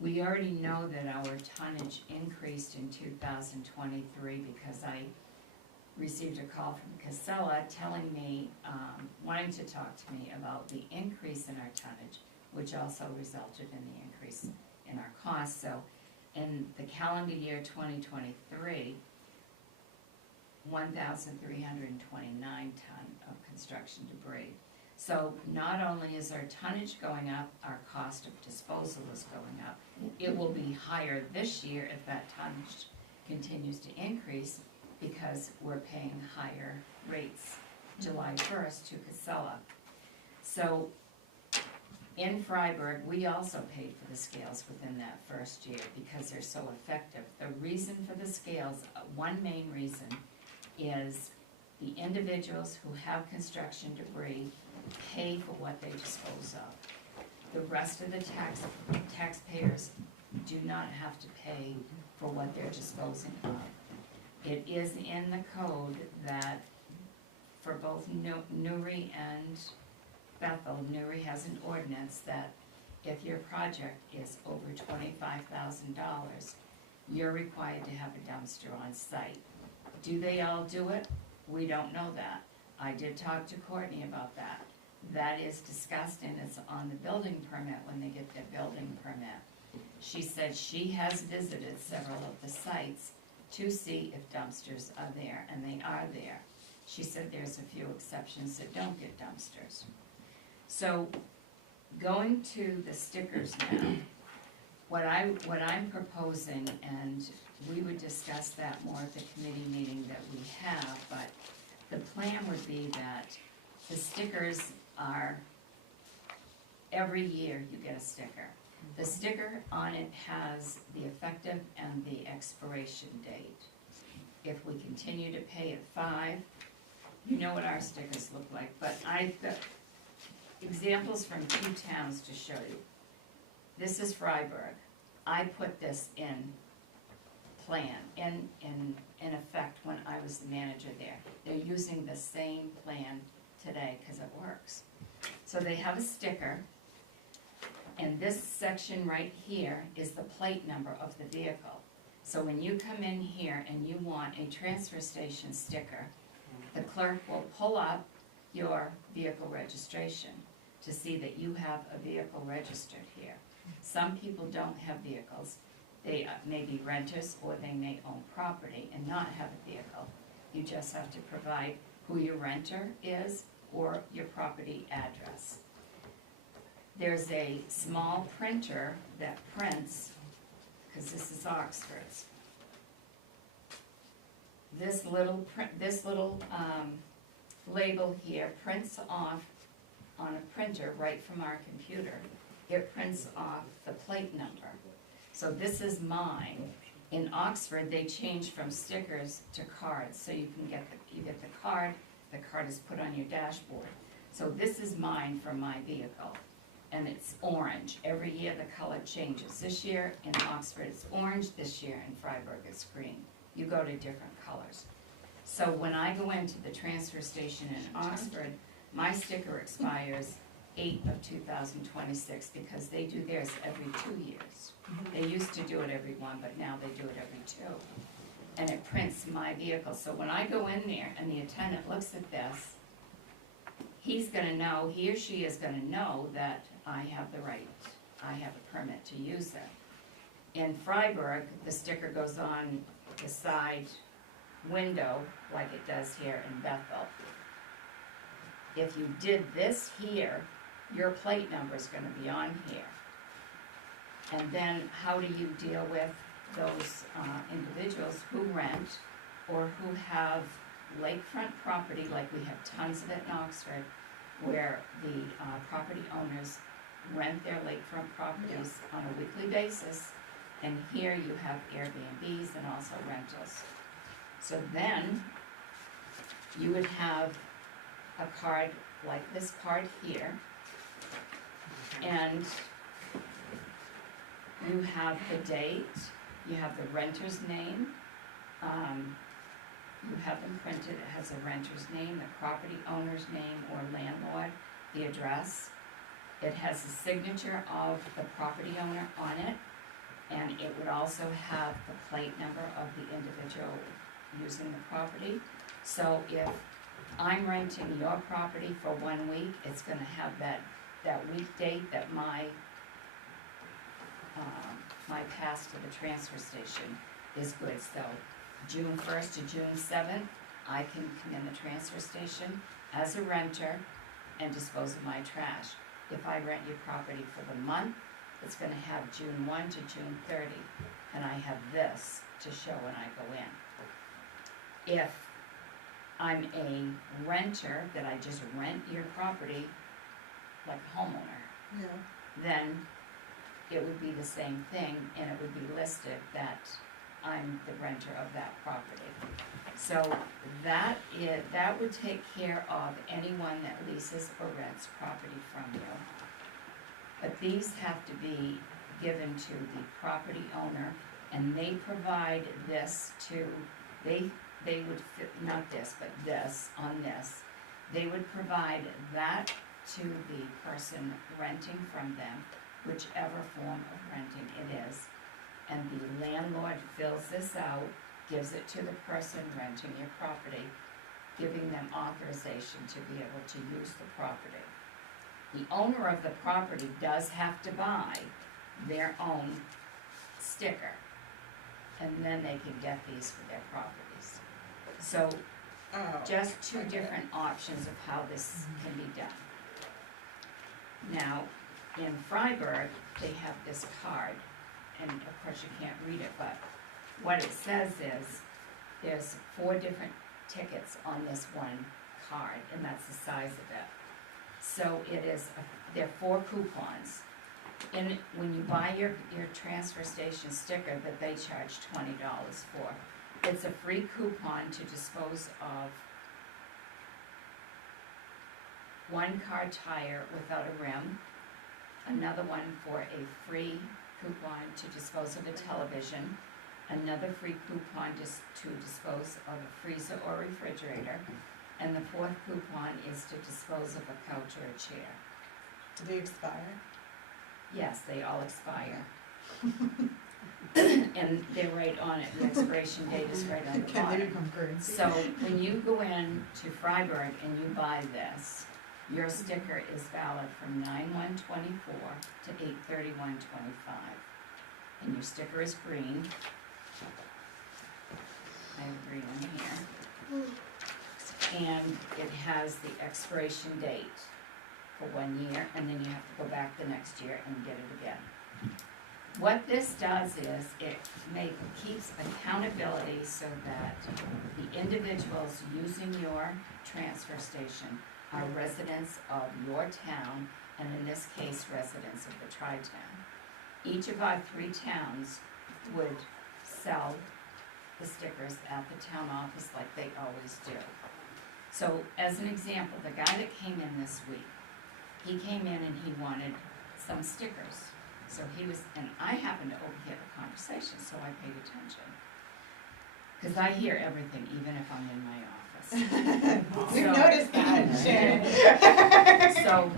We already know that our tonnage increased in 2023 because I received a call from Casella telling me, wanting to talk to me about the increase in our tonnage, which also resulted in the increase in our costs. So in the calendar year 2023, 1,329 ton of construction debris. So not only is our tonnage going up, our cost of disposal is going up. It will be higher this year if that tonnage continues to increase, because we're paying higher rates July 1st to Casella. So in Freiburg, we also paid for the scales within that first year because they're so effective. The reason for the scales, one main reason, is the individuals who have construction debris pay for what they dispose of. The rest of the taxpayers do not have to pay for what they're disposing of. It is in the code that for both Newry and Bethel, Newry has an ordinance that if your project is over $25,000, you're required to have a dumpster on site. Do they all do it? We don't know that. I did talk to Courtney about that. That is discussed, and it's on the building permit when they get their building permit. She said she has visited several of the sites to see if dumpsters are there, and they are there. She said there's a few exceptions that don't get dumpsters. So going to the stickers now, what I'm proposing, and we would discuss that more at the committee meeting that we have, but the plan would be that the stickers are every year you get a sticker. The sticker on it has the effective and the expiration date. If we continue to pay at 5, you know what our stickers look like, but I've got examples from 2 towns to show you. This is Freiburg. I put this in effect when I was the manager there. They're using the same plan today because it works. So they have a sticker, and this section right here is the plate number of the vehicle. So when you come in here and you want a transfer station sticker, the clerk will pull up your vehicle registration to see that you have a vehicle registered here. Some people don't have vehicles. They may be renters, or they may own property and not have a vehicle. You just have to provide who your renter is or your property address. There's a small printer that prints, because this is Oxford's. This little label here prints off on a printer right from our computer. It prints off the plate number. So this is mine. In Oxford, they changed from stickers to cards, so you get the card is put on your dashboard. So this is mine for my vehicle, and it's orange. Every year the color changes. This year in Oxford it's orange, this year in Freiburg it's green. You go to different colors. So when I go into the transfer station in Oxford, my sticker expires 8/2026 because they do theirs every 2 years. They used to do it every 1, but now they do it every 2. And it prints my vehicle. So when I go in there and the attendant looks at this, he's gonna know, he or she is gonna know that I have the right, I have a permit to use it. In Freiburg, the sticker goes on the side window like it does here in Bethel. If you did this here, your plate number is gonna be on here. And then how do you deal with those individuals who rent or who have lakefront property, like we have tons of it in Oxford, where the property owners rent their lakefront properties on a weekly basis, and here you have Airbnbs and also rentals. So then you would have a card like this card here, and you have the date, you have the renter's name, you have them printed, it has a renter's name, the property owner's name or landlord, the address. It has the signature of the property owner on it, and it would also have the plate number of the individual using the property. So if I'm renting your property for 1 week, it's gonna have that week date that my pass to the transfer station is good. So June 1st to June 7th, I can come in the transfer station as a renter and dispose of my trash. If I rent your property for the month, it's gonna have June 1 to June 30, and I have this to show when I go in. If I'm a renter, that I just rent your property like a homeowner, then it would be the same thing, and it would be listed that I'm the renter of that property. So that would take care of anyone that leases or rents property from you. But these have to be given to the property owner, and they provide this to, they would, not this, but this, on this, they would provide that to the person renting from them, whichever form of renting it is. And the landlord fills this out, gives it to the person renting your property, giving them authorization to be able to use the property. The owner of the property does have to buy their own sticker, and then they can get these for their properties. So, just 2 different options of how this can be done. Now, in Freiburg, they have this card, and of course you can't read it, but what it says is there's 4 different tickets on this one card, and that's the size of it. So it is they're 4 coupons. And when you buy your transfer station sticker that they charge $20 for, it's a free coupon to dispose of 1 car tire without a rim, another one for a free coupon to dispose of a television, another free coupon to dispose of a freezer or refrigerator, and the 4th coupon is to dispose of a couch or a chair. Do they expire? Yes, they all expire. And they're right on it, the expiration date is right on the Can they bottom. become currency? So when you go in to Freiburg and you buy this, your sticker is valid from 9/1/24 to 8/31/25. And your sticker is green. I have green in here. And it has the expiration date for 1 year, and then you have to go back the next year and get it again. What this does is it keeps accountability so that the individuals using your transfer station are residents of your town, and in this case, residents of the tri-town. Each of our 3 towns would sell the stickers at the town office like they always do. So, as an example, the guy that came in this week, he came in and he wanted some stickers. So he was, and I happened to overhear the conversation, so I paid attention. Because I hear everything, even if I'm in my office. We've noticed that, Sharon. So,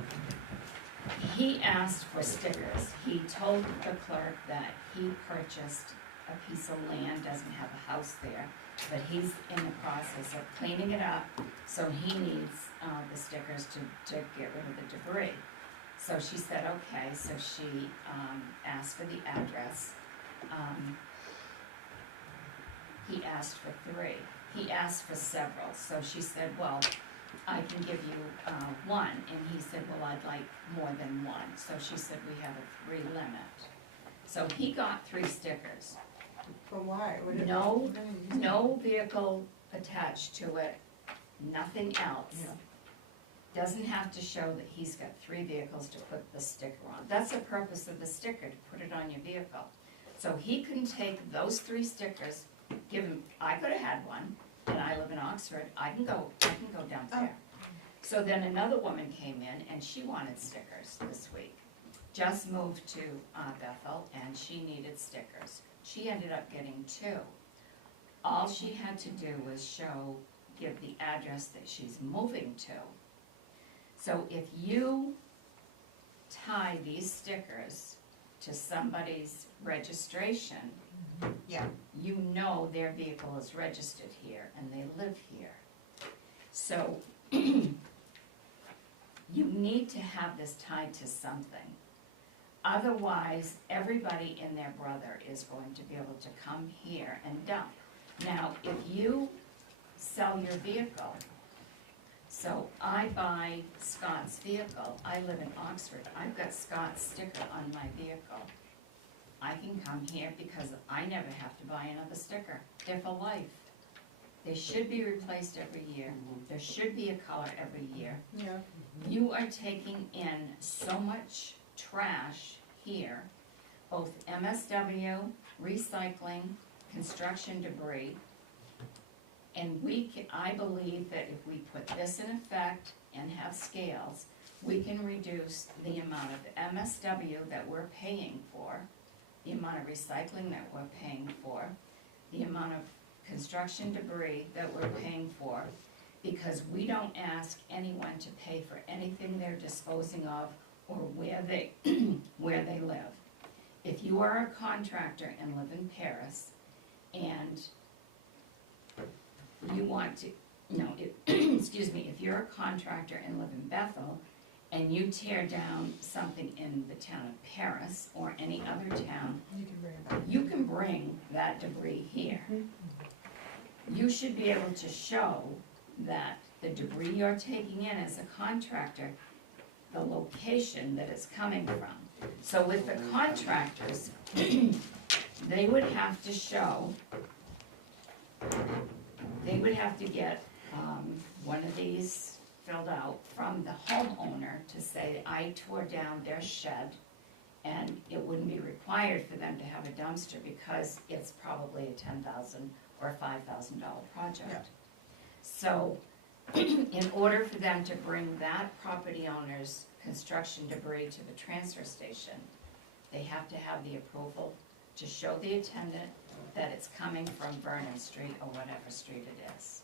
he asked for stickers. He told the clerk that he purchased a piece of land, doesn't have a house there, but he's in the process of cleaning it up, so he needs the stickers to get rid of the debris. So she said, okay, so she asked for the address. He asked for 3. He asked for several, so she said, well, I can give you 1, and he said, well, I'd like more than 1. So she said, we have a 3 limit. So he got 3 stickers. But why? No vehicle attached to it, nothing else. Yeah. Doesn't have to show that he's got 3 vehicles to put the sticker on. That's the purpose of the sticker, to put it on your vehicle. So he can take those 3 stickers, give him, I could have had one, and I live in Oxford, I can go down there. So then another woman came in and she wanted stickers this week. Just moved to Bethel and she needed stickers. She ended up getting 2. All she had to do was give the address that she's moving to. So if you tie these stickers to somebody's registration, Yeah. you know their vehicle is registered here and they live here. So you need to have this tied to something. Otherwise, everybody and their brother is going to be able to come here and dump. Now, if you sell your vehicle, so I buy Scott's vehicle, I live in Oxford, I've got Scott's sticker on my vehicle. I can come here because I never have to buy another sticker. They're for life. They should be replaced every year. There should be a color every year. Yeah. You are taking in so much trash here, both MSW, recycling, construction debris. And I believe that if we put this in effect and have scales, we can reduce the amount of MSW that we're paying for, the amount of recycling that we're paying for, the amount of construction debris that we're paying for, because we don't ask anyone to pay for anything they're disposing of or where they live. If you are a contractor and live in Paris and you want to, excuse me, if you're a contractor and live in Bethel and you tear down something in the town of Paris or any other town, You can bring it back. you can bring that debris here. You should be able to show that the debris you're taking in as a contractor, the location that it's coming from. So with the contractors, they would have to show, they would have to get one of these filled out from the homeowner to say I tore down their shed and it wouldn't be required for them to have a dumpster because it's probably a $10,000 or a $5,000 project. Yeah. So, in order for them to bring that property owner's construction debris to the transfer station, they have to have the approval to show the attendant that it's coming from Vernon Street or whatever street it is.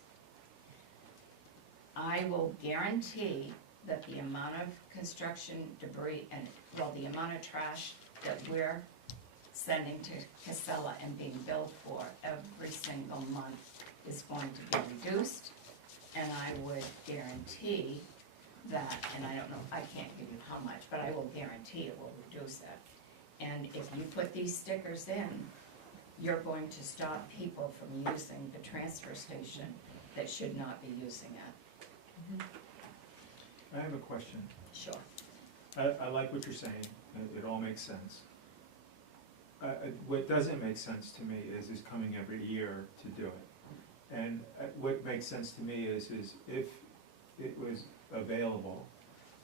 I will guarantee that the amount of construction debris and, well, the amount of trash that we're sending to Casella and being billed for every single month is going to be reduced. And I would guarantee that, and I don't know, I can't give you how much, but I will guarantee it will reduce it. And if you put these stickers in, you're going to stop people from using the transfer station that should not be using it. I have a question. Sure. I like what you're saying, it all makes sense. What doesn't make sense to me is coming every year to do it. And what makes sense to me is if it was available,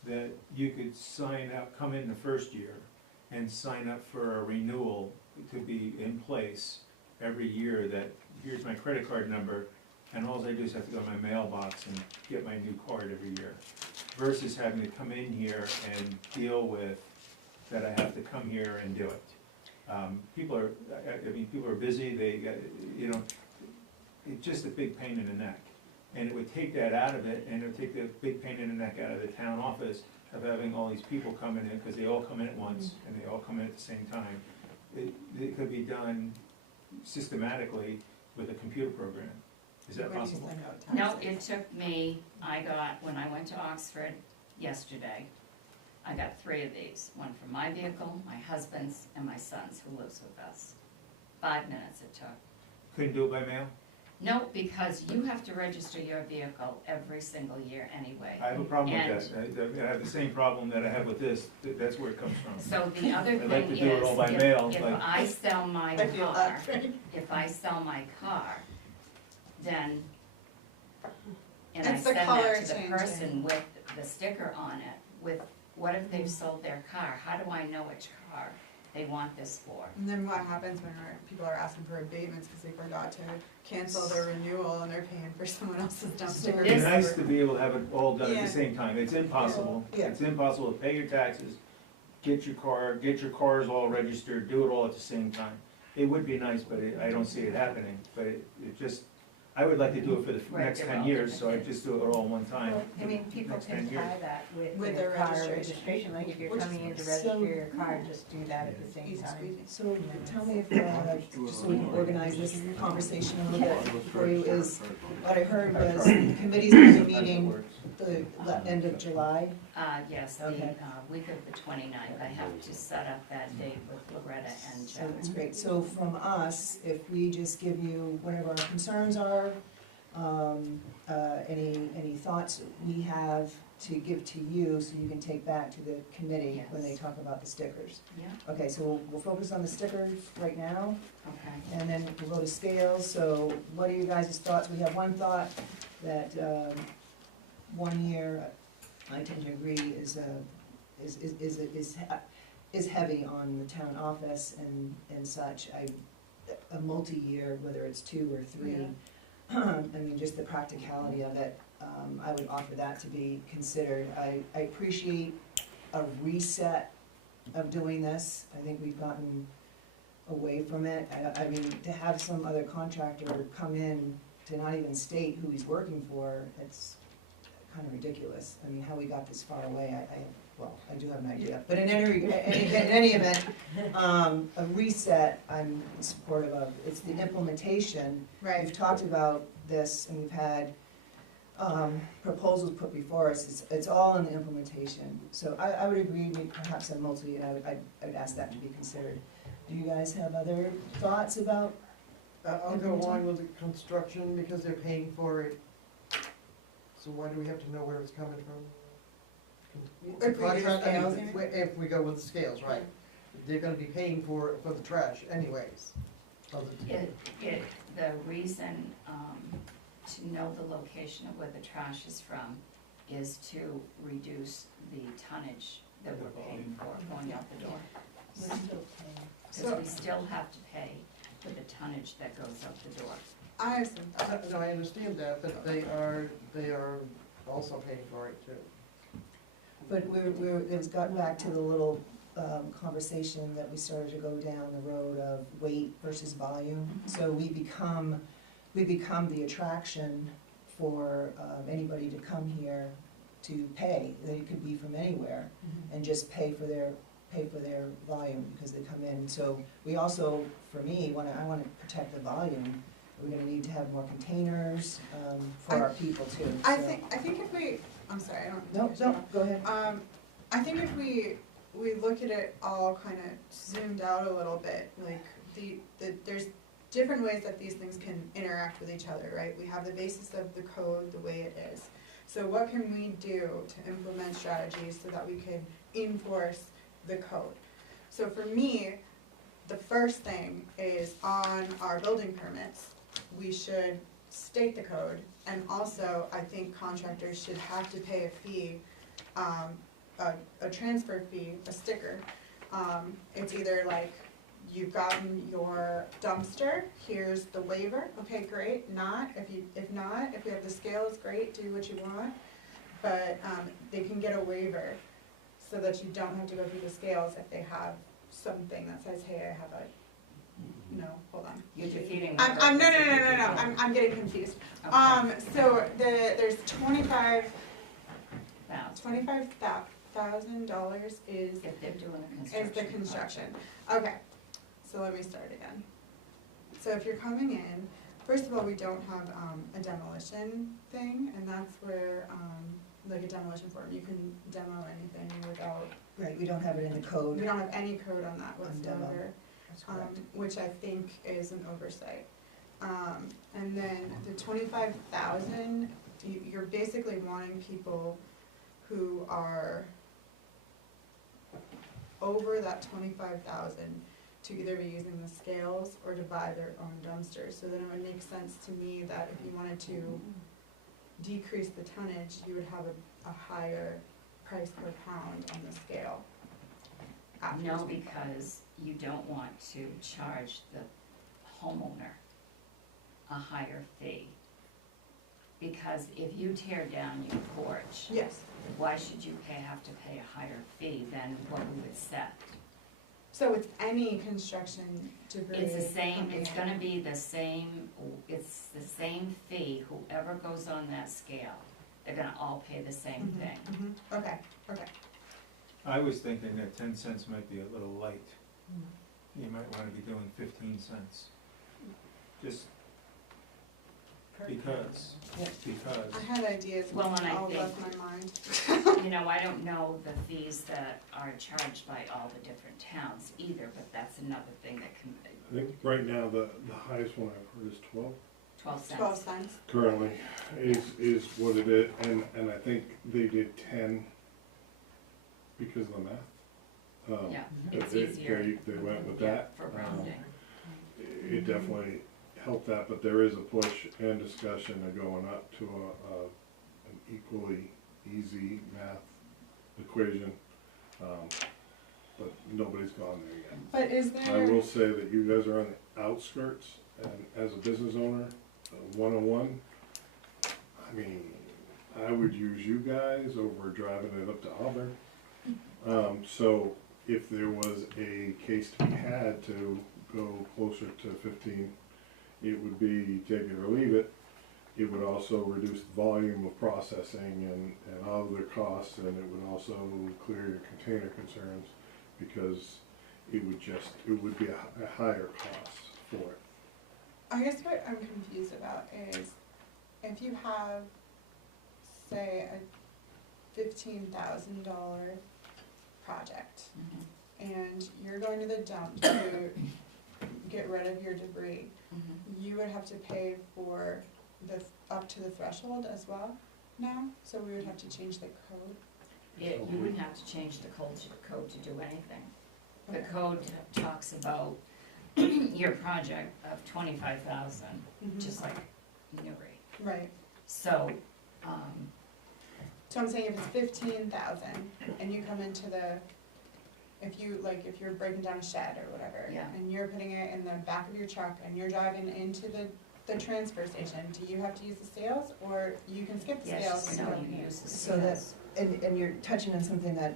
that you could sign up, come in the first year, and sign up for a renewal to be in place every year, that here's my credit card number, and all I do is have to go to my mailbox and get my new card every year, versus having to come in here and deal with that I have to come here and do it. People are busy, they, it's just a big pain in the neck. And it would take that out of it, and it would take the big pain in the neck out of the town office of having all these people coming in, because they all come in at once, and they all come in at the same time. It could be done systematically with a computer program. Is that possible? No, it took me, when I went to Oxford yesterday, I got 3 of these. One for my vehicle, my husband's, and my son's, who lives with us. 5 minutes it took. Couldn't do it by mail? No, because you have to register your vehicle every single year anyway. I have a problem with that. I have the same problem that I have with this, that's where it comes from. So the other I'd like thing to do it all by is, mail, if but- I sell my I feel car, that. then, and I It's the send color that to the changing. person with the sticker on it, what if they've sold their car? How do I know which car they want this for? And then what happens when people are asking for abatements because they forgot to cancel their renewal and they're paying for someone else's dumpster? It'd be nice to be able to have it all done at Yeah. the same time. It's impossible. Yeah. It's impossible to pay your taxes, get your cars all registered, do it all at the same time. It would be nice, but I don't see it happening. But it just, I would like to do it for the Right, next they're 10 all years, so different I just do it all in one time. I mean, people Next can 10 years. tie that With with their their car registration. registration, like if you're Which is coming in to so- register your car, just do that at the same Easy time. squeezing. So tell me if, just so we can organize this conversation a little bit for you, is, what I heard was the committee's gonna be meeting the end of July. Yes, the Okay. week of the 29th, I have to set up that date with Loretta and So Jen. that's great. So from us, if we just give you whatever our concerns are, any thoughts we have to give to you, so you can take back to the committee when they Yes. talk about the stickers. Yeah, Okay, so we'll focus on the stickers right now, okay. and then we'll go to scales. So what are you guys' thoughts? We have one thought that 1 year, I tend to agree, is heavy on the town office and such. A multi-year, whether it's 2 or 3, I mean, just the practicality of it, I would offer that to be considered. I appreciate a reset of doing this. I think we've gotten away from it. I mean, to have some other contractor come in to not even state who he's working for, it's kind of ridiculous. I mean, how we got this far away, I do have an idea. But in any event, a reset, I'm supportive of. It's the implementation. Right. We've talked about this, and we've had proposals put before us. It's all in the implementation. So I would agree, perhaps a multi, and I would ask that to be considered. Do you guys have other thoughts about? I'll go along with the construction because they're paying for it. So why do we have to know where it's coming from? The If we do contract, I mean, scales, if we go with the scales, right, they're gonna be paying for the trash anyways. The reason to know the location of where the trash is from is to reduce the tonnage that we're paying for going out the door. We're still paying. Because we still have to pay for the tonnage that goes out the door. I understand. No, I understand that, but they are also paying for it too. But it was gotten back to the little conversation that we started to go down the road of weight versus volume. So we become the attraction for anybody to come here to pay. They could be from anywhere and just pay for their volume because they come in. So we also, for me, I want to protect the volume. We're gonna need to have more containers for our people too. I so. think if we, I'm sorry, I don't. No, go ahead. I think if we look at it all kind of zoomed out a little bit, like there's different ways that these things can interact with each other, right? We have the basis of the code the way it is. So what can we do to implement strategies so that we can enforce the code? So for me, the first thing is on our building permits, we should state the code, and also I think contractors should have to pay a fee, a transfer fee, a sticker. It's either like, you've gotten your dumpster, here's the waiver, okay, great, if we have the scales, great, do what you want, but they can get a waiver so that you don't have to go through the scales if they have something that says, hey, I have a, no, hold on. You're defeating. No, I'm getting confused. Okay. So there's $25,000 is If they're doing a construction. is the construction. Okay, so let me start again. So if you're coming in, first of all, we don't have a demolition thing, and that's where, like a demolition form, you can demo anything without, Right, we don't have it in the code. we don't have any code on that On demo. whatsoever, That's correct. which I think is an oversight. And then the 25,000, you're basically wanting people who are over that 25,000 to either be using the scales or to buy their own dumpsters. So then it would make sense to me that if you wanted to decrease the tonnage, you would have a higher price per pound on the scale. No, because you don't want to charge the homeowner a higher fee. Because if you tear down your porch, Yes. why should you have to pay a higher fee than what we would set? So it's any construction debris. It's the same, coming it's in. gonna be the same, it's the same fee, whoever goes on that scale, they're gonna all pay the same thing. Okay, okay. I was thinking that 10 cents might be a little light. You might wanna be doing 15 cents. Just because. I had ideas, but Well, and I all think- left my mind. You know, I don't know the fees that are charged by all the different towns either, but that's another thing that can, I think right now, the highest one I've heard is 12 12 cents. cents. currently, is what it is, and I think they did 10 because of the math. Yeah, They- it's they- easier. They went with Yeah, that. for rounding. It definitely helped that, but there is a push and discussion of going up to an equally easy math equation. But nobody's gone there yet. But is I there, will say that you guys are on the outskirts, and as a business owner, 101, I mean, I would use you guys over driving it up to Auburn. So if there was a case to be had to go closer to 15, it would be take it or leave it. It would also reduce the volume of processing and other costs, and it would also clear your container concerns, because it would be a higher cost for it. I guess what I'm confused about is if you have, say, a $15,000 project, and you're going to the dump to get rid of your debris, you would have to pay for up to the threshold as well now? So we would have to change the code? You wouldn't have to change the code to do anything. The code talks about your project of 25,000, just like Newry. Right. So, So I'm saying if it's 15,000 and you come into the, if you're breaking down a shed or whatever, Yeah. and you're putting it in the back of your truck and you're driving into the transfer station, do you have to use the scales, or you can skip the scales? Yes, and no, go? you use the So that, scales. and you're touching on something that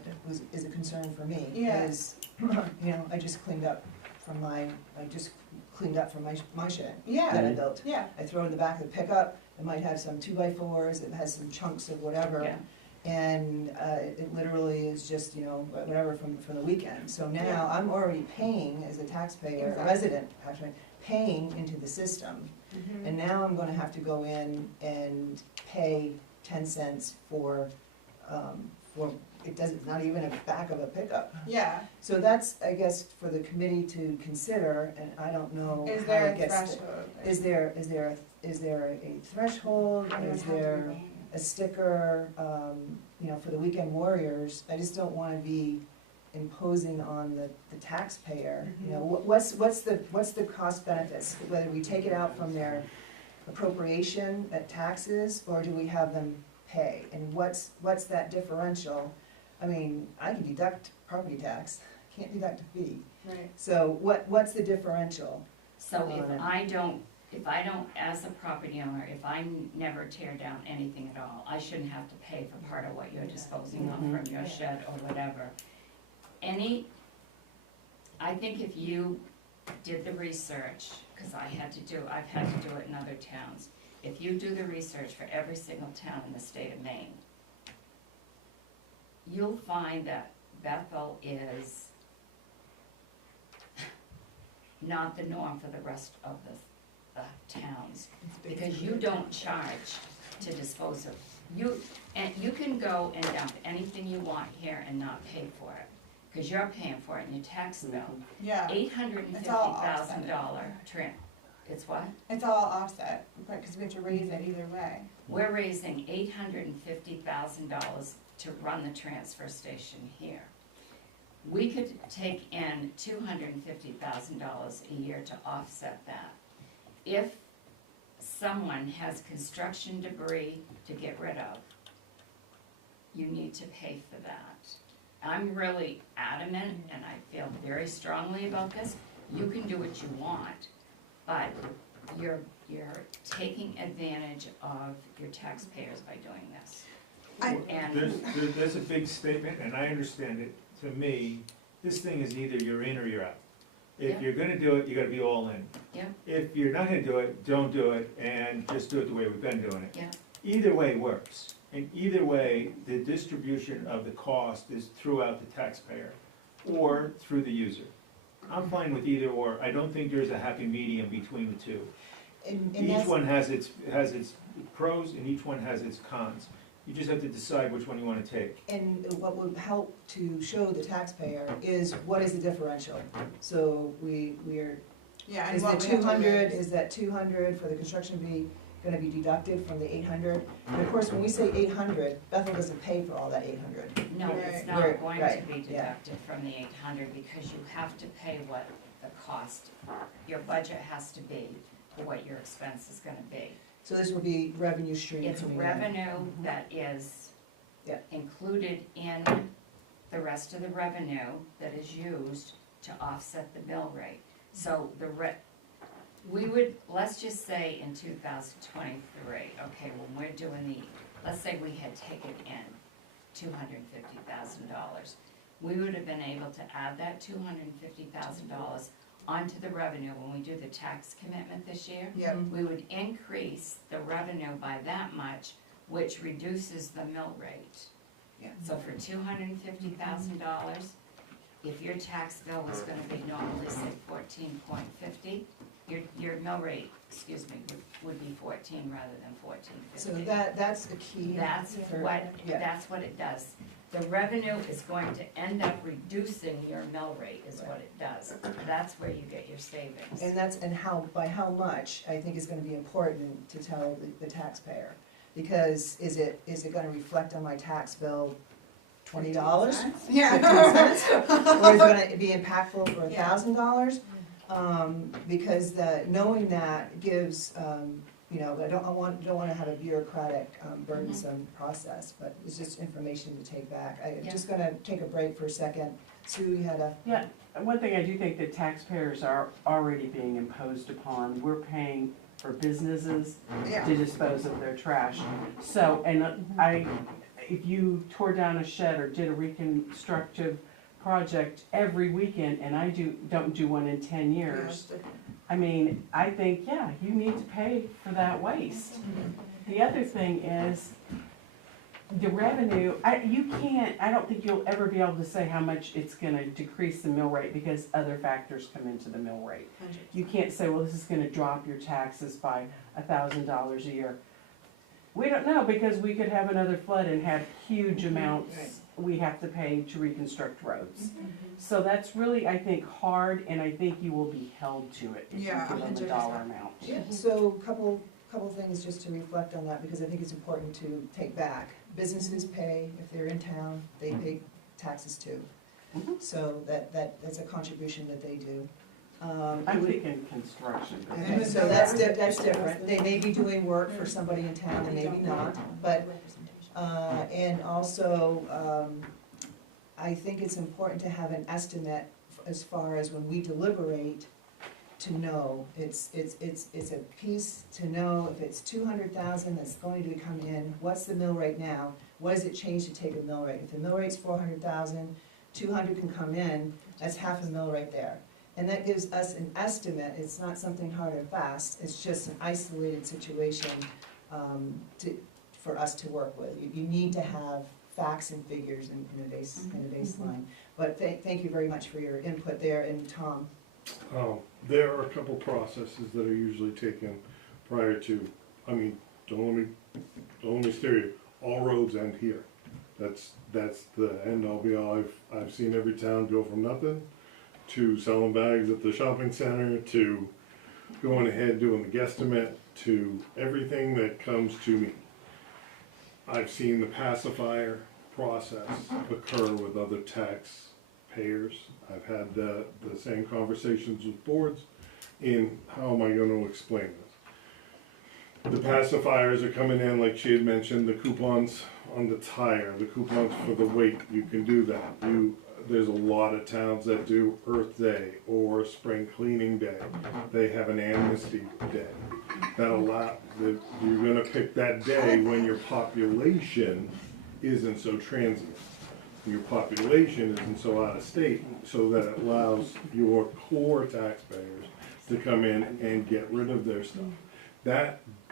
is a concern for me. Yeah. Is, you know, I just cleaned up from my shed that I Yeah, built. yeah, I throw it in the back of the pickup, it might have some 2x4s, it has some chunks of whatever. Yeah. And it literally is just, you know, whatever from the weekend. So now Yeah. I'm already paying as a taxpayer, a Exactly. resident, actually, paying into the system. mhm, And now I'm gonna have to go in and pay 10 cents for, it's not even a back of a pickup. yeah. So that's, I guess, for the committee to consider, and I don't know Is how there it a gets. threshold? Is there a threshold, It would is have to be there manual. a sticker, you know, for the weekend warriors? I just don't wanna be imposing on the taxpayer, you know, what's the cost benefits? Whether we take it out from their appropriation at taxes, or do we have them pay? And what's that differential? I mean, I can deduct property tax, can't deduct a fee. Right. So what's the differential? So if I don't, as a property owner, if I never tear down anything at all, I shouldn't have to pay for part of what you're disposing of from your shed or whatever. I think if you did the research, cause I've had to do it in other towns. If you do the research for every single town in the state of Maine, you'll find that Bethel is not the norm for the rest of the towns, because you don't charge to dispose of. And you can go and dump anything you want here and not pay for it, because you're paying for it in your tax bill. Yeah, $850,000 trim, it's what? it's all offset, because we have to raise it either way. We're raising $850,000 to run the transfer station here. We could take in $250,000 a year to offset that. If someone has construction debris to get rid of, you need to pay for that. I'm really adamant, and I feel very strongly about this. You can do what you want, but you're taking advantage of your taxpayers by doing this. There's a big statement, and I understand it. To me, this thing is either you're in or you're out. If Yeah. you're gonna do it, you gotta be all in. Yeah. If you're not gonna do it, don't do it, and just do it the way we've been doing it. Yeah. Either way works, and either way, the distribution of the cost is throughout the taxpayer or through the user. I'm fine with either or. I don't think there's a happy medium between the two. And Each that's, one has its pros and each one has its cons. You just have to decide which one you wanna take. and what would help to show the taxpayer is what is the differential? So we're, Yeah, and is the what we have to 200, raise. is that 200 for the construction fee gonna be deducted from the 800? And of course, when we say 800, Bethel doesn't pay for all that 800. No, it's Right. not Right, going right, to be yeah. deducted from the 800, because you have to pay what the cost, your budget has to be for what your expense is gonna be. So this will be revenue stream It's coming in. revenue that is Yeah. included in the rest of the revenue that is used to offset the mill rate. So let's just say in 2023, okay, when we're doing let's say we had taken in $250,000. We would have been able to add that $250,000 onto the revenue when we do the tax commitment this year. Yep. We would increase the revenue by that much, which reduces the mill rate. Yeah. So for $250,000, if your tax bill was gonna be normally, say, 14.50, your mill rate, would be 14 rather than 14.50. So that's the key. That's for- what, yeah. that's what it does. The revenue is going to end up reducing your mill rate is what it does. That's where you get your savings. And by how much, I think is gonna be important to tell the taxpayer. Because is it gonna reflect on my tax bill $20? Yeah. 15 cents? Or is it gonna be impactful for Yeah. $1,000? Because knowing that gives you know, I don't wanna have a bureaucratic, burdensome process, but it's just information to take back. I'm Yeah. just gonna take a break for a second. Sue, you had a, Yeah, one thing I do think that taxpayers are already being imposed upon. We're paying for businesses Yeah. to dispose of their trash. So, and if you tore down a shed or did a reconstructive project every weekend, and I don't do one in 10 years, I mean, I think, yeah, you need to pay for that waste. The other thing is, the revenue, I don't think you'll ever be able to say how much it's gonna decrease the mill rate, because other factors come into the mill rate. You can't say, well, this is gonna drop your taxes by $1,000 a year. We don't know, because we could have another flood and have huge amounts we have to pay to reconstruct roads. So that's really, I think, hard, and I think you will be held to it if you Yeah, give them a 100%. dollar amount. yeah, so couple things just to reflect on that, because I think it's important to take back. Businesses pay, if they're in town, they pay taxes too. Mhm. So that's a contribution that they do. I'm thinking construction. Okay, so that's different. They may be doing work for somebody in town and maybe not, but, and also, I think it's important to have an estimate as far as when we deliberate, to know, it's a piece to know if it's 200,000 that's going to come in, what's the mill rate now? What does it change to take a mill rate? If the mill rate's 400,000, 200 can come in, that's half a mill right there. And that gives us an estimate, it's not something hard and fast, it's just an isolated situation for us to work with. You need to have facts and figures in a baseline. But thank you very much for your input there, and Tom. There are a couple processes that are usually taken prior to, I mean, don't let me steer you, all roads end here. That's the end all be all. I've seen every town go from nothing to selling bags at the shopping center, to going ahead doing the guesstimate, to everything that comes to me. I've seen the pacifier process occur with other taxpayers. I've had the same conversations with boards in how am I gonna explain this? The pacifiers are coming in, like she had mentioned, the coupons on the tire, the coupons for the weight, you can do that. There's a lot of towns that do Earth Day or Spring Cleaning Day. They have an amnesty day. You're gonna pick that day when your population isn't so transient. Your population isn't so out of state, so that it allows your core taxpayers to come in and get rid of their stuff.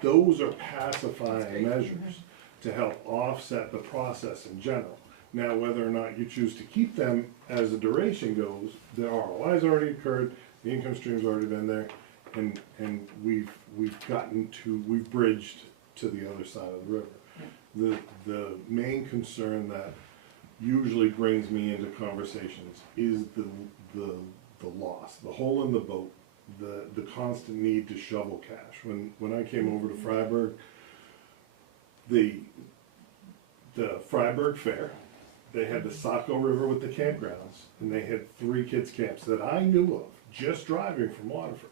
Those are pacifying measures to help offset the process in general. Now, whether or not you choose to keep them as the duration goes, the ROI's already occurred, the income stream's already been there, and we've bridged to the other side of the river. The main concern that usually brings me into conversations is the loss, the hole in the boat, the constant need to shovel cash. When I came over to Freiburg, the Freiburg Fair, they had the Saco River with the campgrounds, and they had 3 kids camps that I knew of, just driving from Waterford.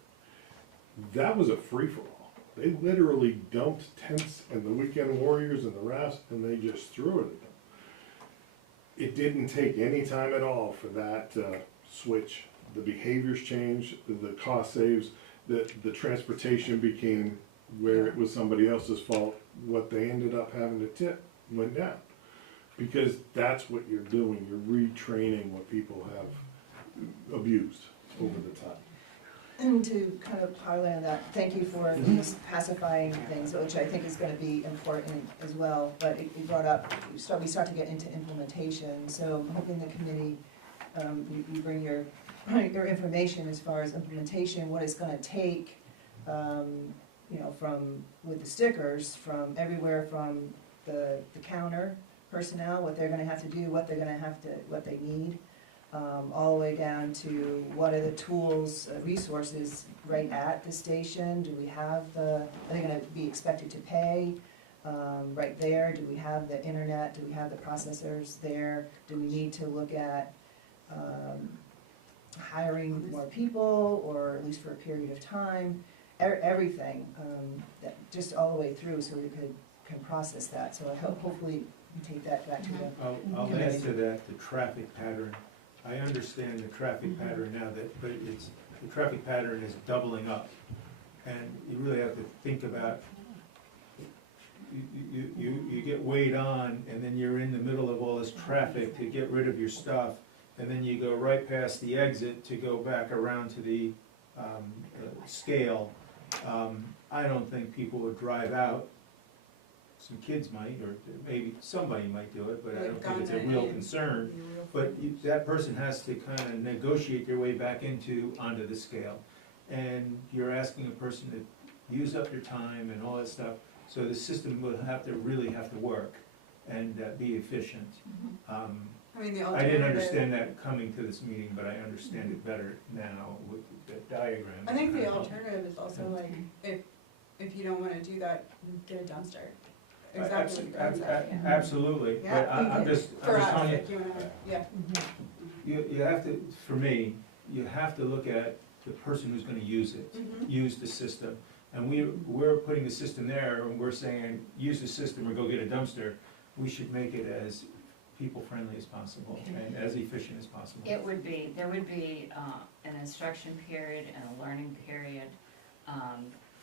That was a free-for-all. They literally dumped tents and the weekend warriors and the rafts, and they just threw it at them. It didn't take any time at all for that switch. The behaviors changed, the cost saves, the transportation became where it was somebody else's fault. What they ended up having to tip went down. Because that's what you're doing, you're retraining what people have abused over the time. And to kind of parlay on that, thank you for these pacifying things, which I think is gonna be important as well, but it brought up, we start to get into implementation, so I'm hoping the committee, you bring your information as far as implementation, what it's gonna take, with the stickers, from everywhere from the counter personnel, what they're gonna have to do, what they need, all the way down to what are the tools, resources right at the station? Do we have are they gonna be expected to pay right there? Do we have the internet? Do we have the processors there? Do we need to look at hiring more people, or at least for a period of time? everything, that, just all the way through, so we can process that, so I hope, hopefully we take that back to the. I'll add to that, the traffic pattern. I understand the traffic pattern now, but the traffic pattern is doubling up. And you really have to think about, you get weighed on, and then you're in the middle of all this traffic to get rid of your stuff, and then you go right past the exit to go back around to the scale. I don't think people would drive out. Some kids might, or maybe somebody might do it, but I don't think it's a real concern. But that person has to kind of negotiate their way back onto the scale. And you're asking a person to use up their time and all that stuff, so the system will really have to work and be efficient. I mean, the I alternative. didn't understand that coming to this meeting, but I understand it better now with the diagram. I think the alternative is also like, if you don't wanna do that, get a dumpster. Exactly what Brad said. Absolutely, but Yeah. I'm just For us, telling you, if you wanna, yeah. you have to, for me, you have to look at the person who's gonna use it, use the system. And we're putting the system there, and we're saying, use the system or go get a dumpster. We should make it as people-friendly as possible and as efficient as possible. There would be an instruction period and a learning period,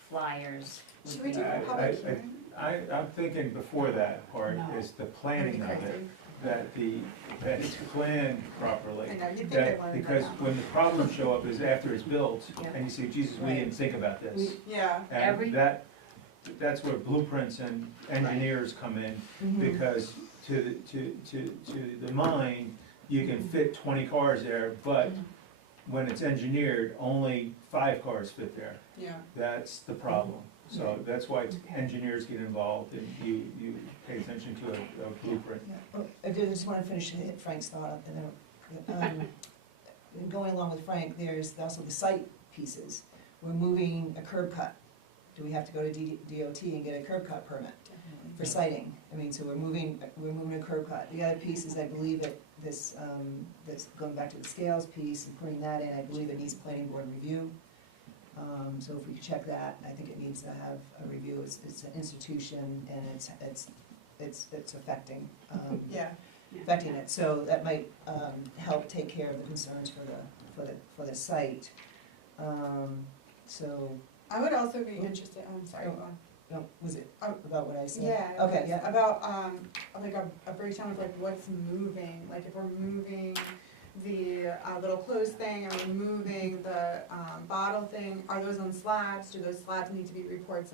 flyers. would Should we be- do a public hearing? I'm thinking before that part is the planning of it, Crazy. that it's planned properly. I know, you'd think That, they'd wanna know because now. when the problems show up is after it's built, Yeah. and you say, Jesus, we didn't think about this. Yeah, Every- And that's where blueprints and engineers come in, because to the mind, you can fit 20 cars there, but when it's engineered, only 5 cars fit there. yeah. That's the problem. So that's why engineers get involved, and you pay attention to a blueprint. Yeah. Oh, I just want to finish Frank's thought, and then, going along with Frank, there's also the site pieces. We're moving a curb cut. Do we have to go to DOT and get a curb cut permit for siting? I mean, so we're moving a curb cut. The other piece is, I believe that this going back to the scales piece and putting that in, I believe it needs planning board review. So if we could check that, I think it needs to have a review. It's an institution, and it's affecting, Yeah. affecting it. So that might help take care of the concerns for the site. So, I would also be interested, I'm sorry, go on. no, was it about what I said? Yeah. it Okay, was yeah. About, like a breakdown of like what's moving, like if we're moving the little closed thing, and we're moving the bottle thing, are those on slabs? Do those slabs need to be reports